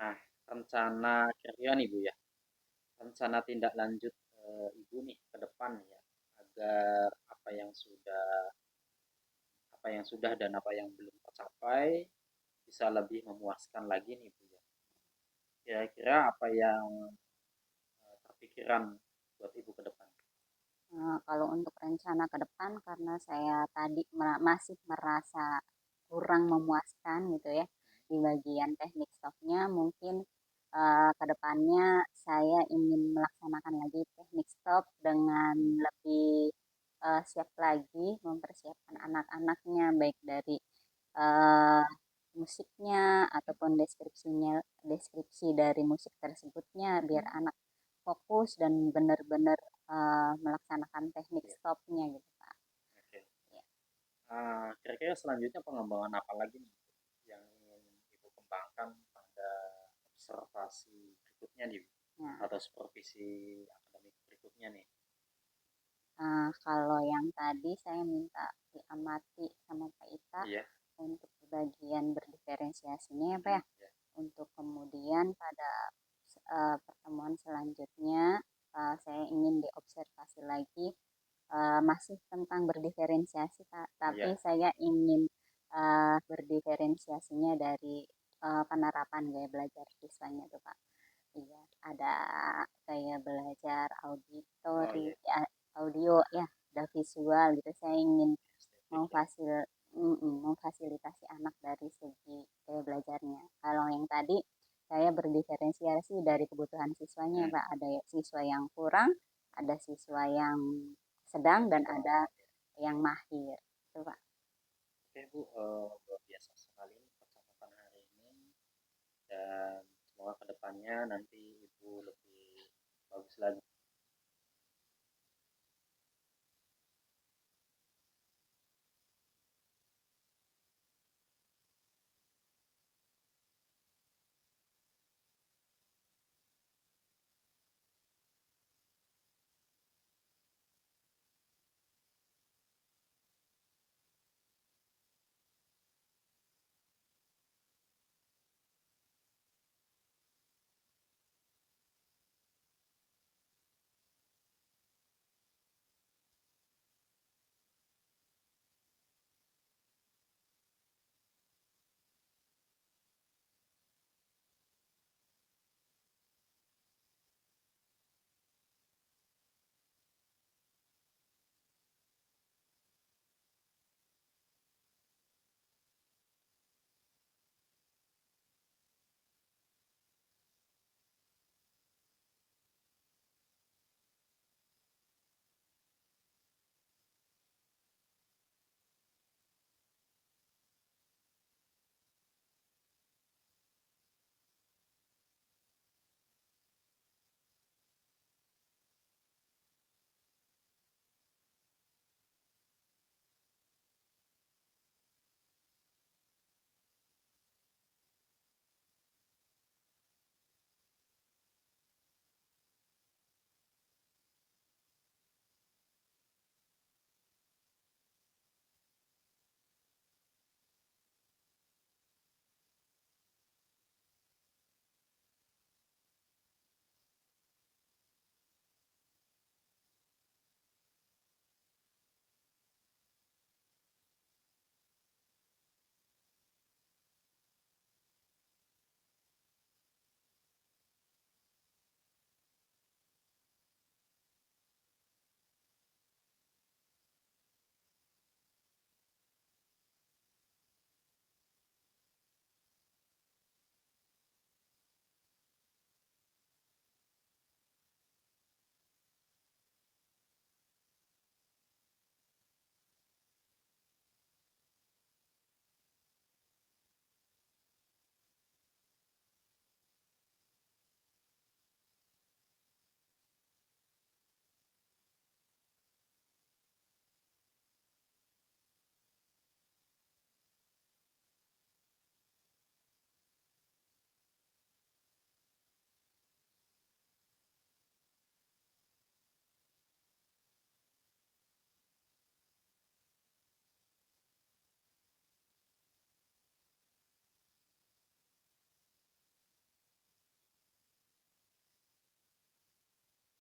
Nah, rencana kira-kira nih Bu ya, rencana tindak lanjut Ibu nih ke depan ya, agar apa yang sudah dan apa yang belum tercapai bisa lebih memuaskan lagi nih Bu ya. Kira-kira apa yang terpikiran buat Ibu ke depan? Kalau untuk rencana ke depan, karena saya tadi masih merasa kurang memuaskan gitu ya di bagian teknik stopnya, mungkin ke depannya saya ingin melaksanakan lagi teknik stop dengan lebih siap lagi, mempersiapkan anak-anaknya baik dari eh, musiknya ataupun deskripsi dari musik tersebutnya, biar anak fokus dan benar-benar melaksanakan teknik Ya. stopnya gitu Pak. Oke. Ya. Kira-kira selanjutnya pengembangan apa lagi nih yang ingin Ibu kembangkan pada observasi berikutnya nih Bu? Nah, Atau supervisi akademik berikutnya nih? kalau yang tadi saya minta diamati sama Pak Ita Iya. untuk bagian berdiferensiasinya ya Pak ya. Ya. Untuk kemudian pada pertemuan selanjutnya saya ingin diobservasi lagi masih tentang berdiferensiasi Pak, tapi Iya. saya ingin berdiferensiasinya dari penerapan gaya belajar siswanya tuh Pak. Iya, ada gaya belajar Oh auditori, iya. ya, audio ya, ada visual gitu. Saya ingin Estetik ya. memfasilitasi anak dari segi gaya belajarnya. Kalau yang tadi saya berdiferensiasi dari kebutuhan siswanya Pak. Ada siswa yang kurang, ada siswa yang sedang, dan ada yang mahir. Itu Pak. Oke Bu, luar biasa sekali percakapan hari ini, dan semoga kedepannya nanti Ibu lebih bagus lagi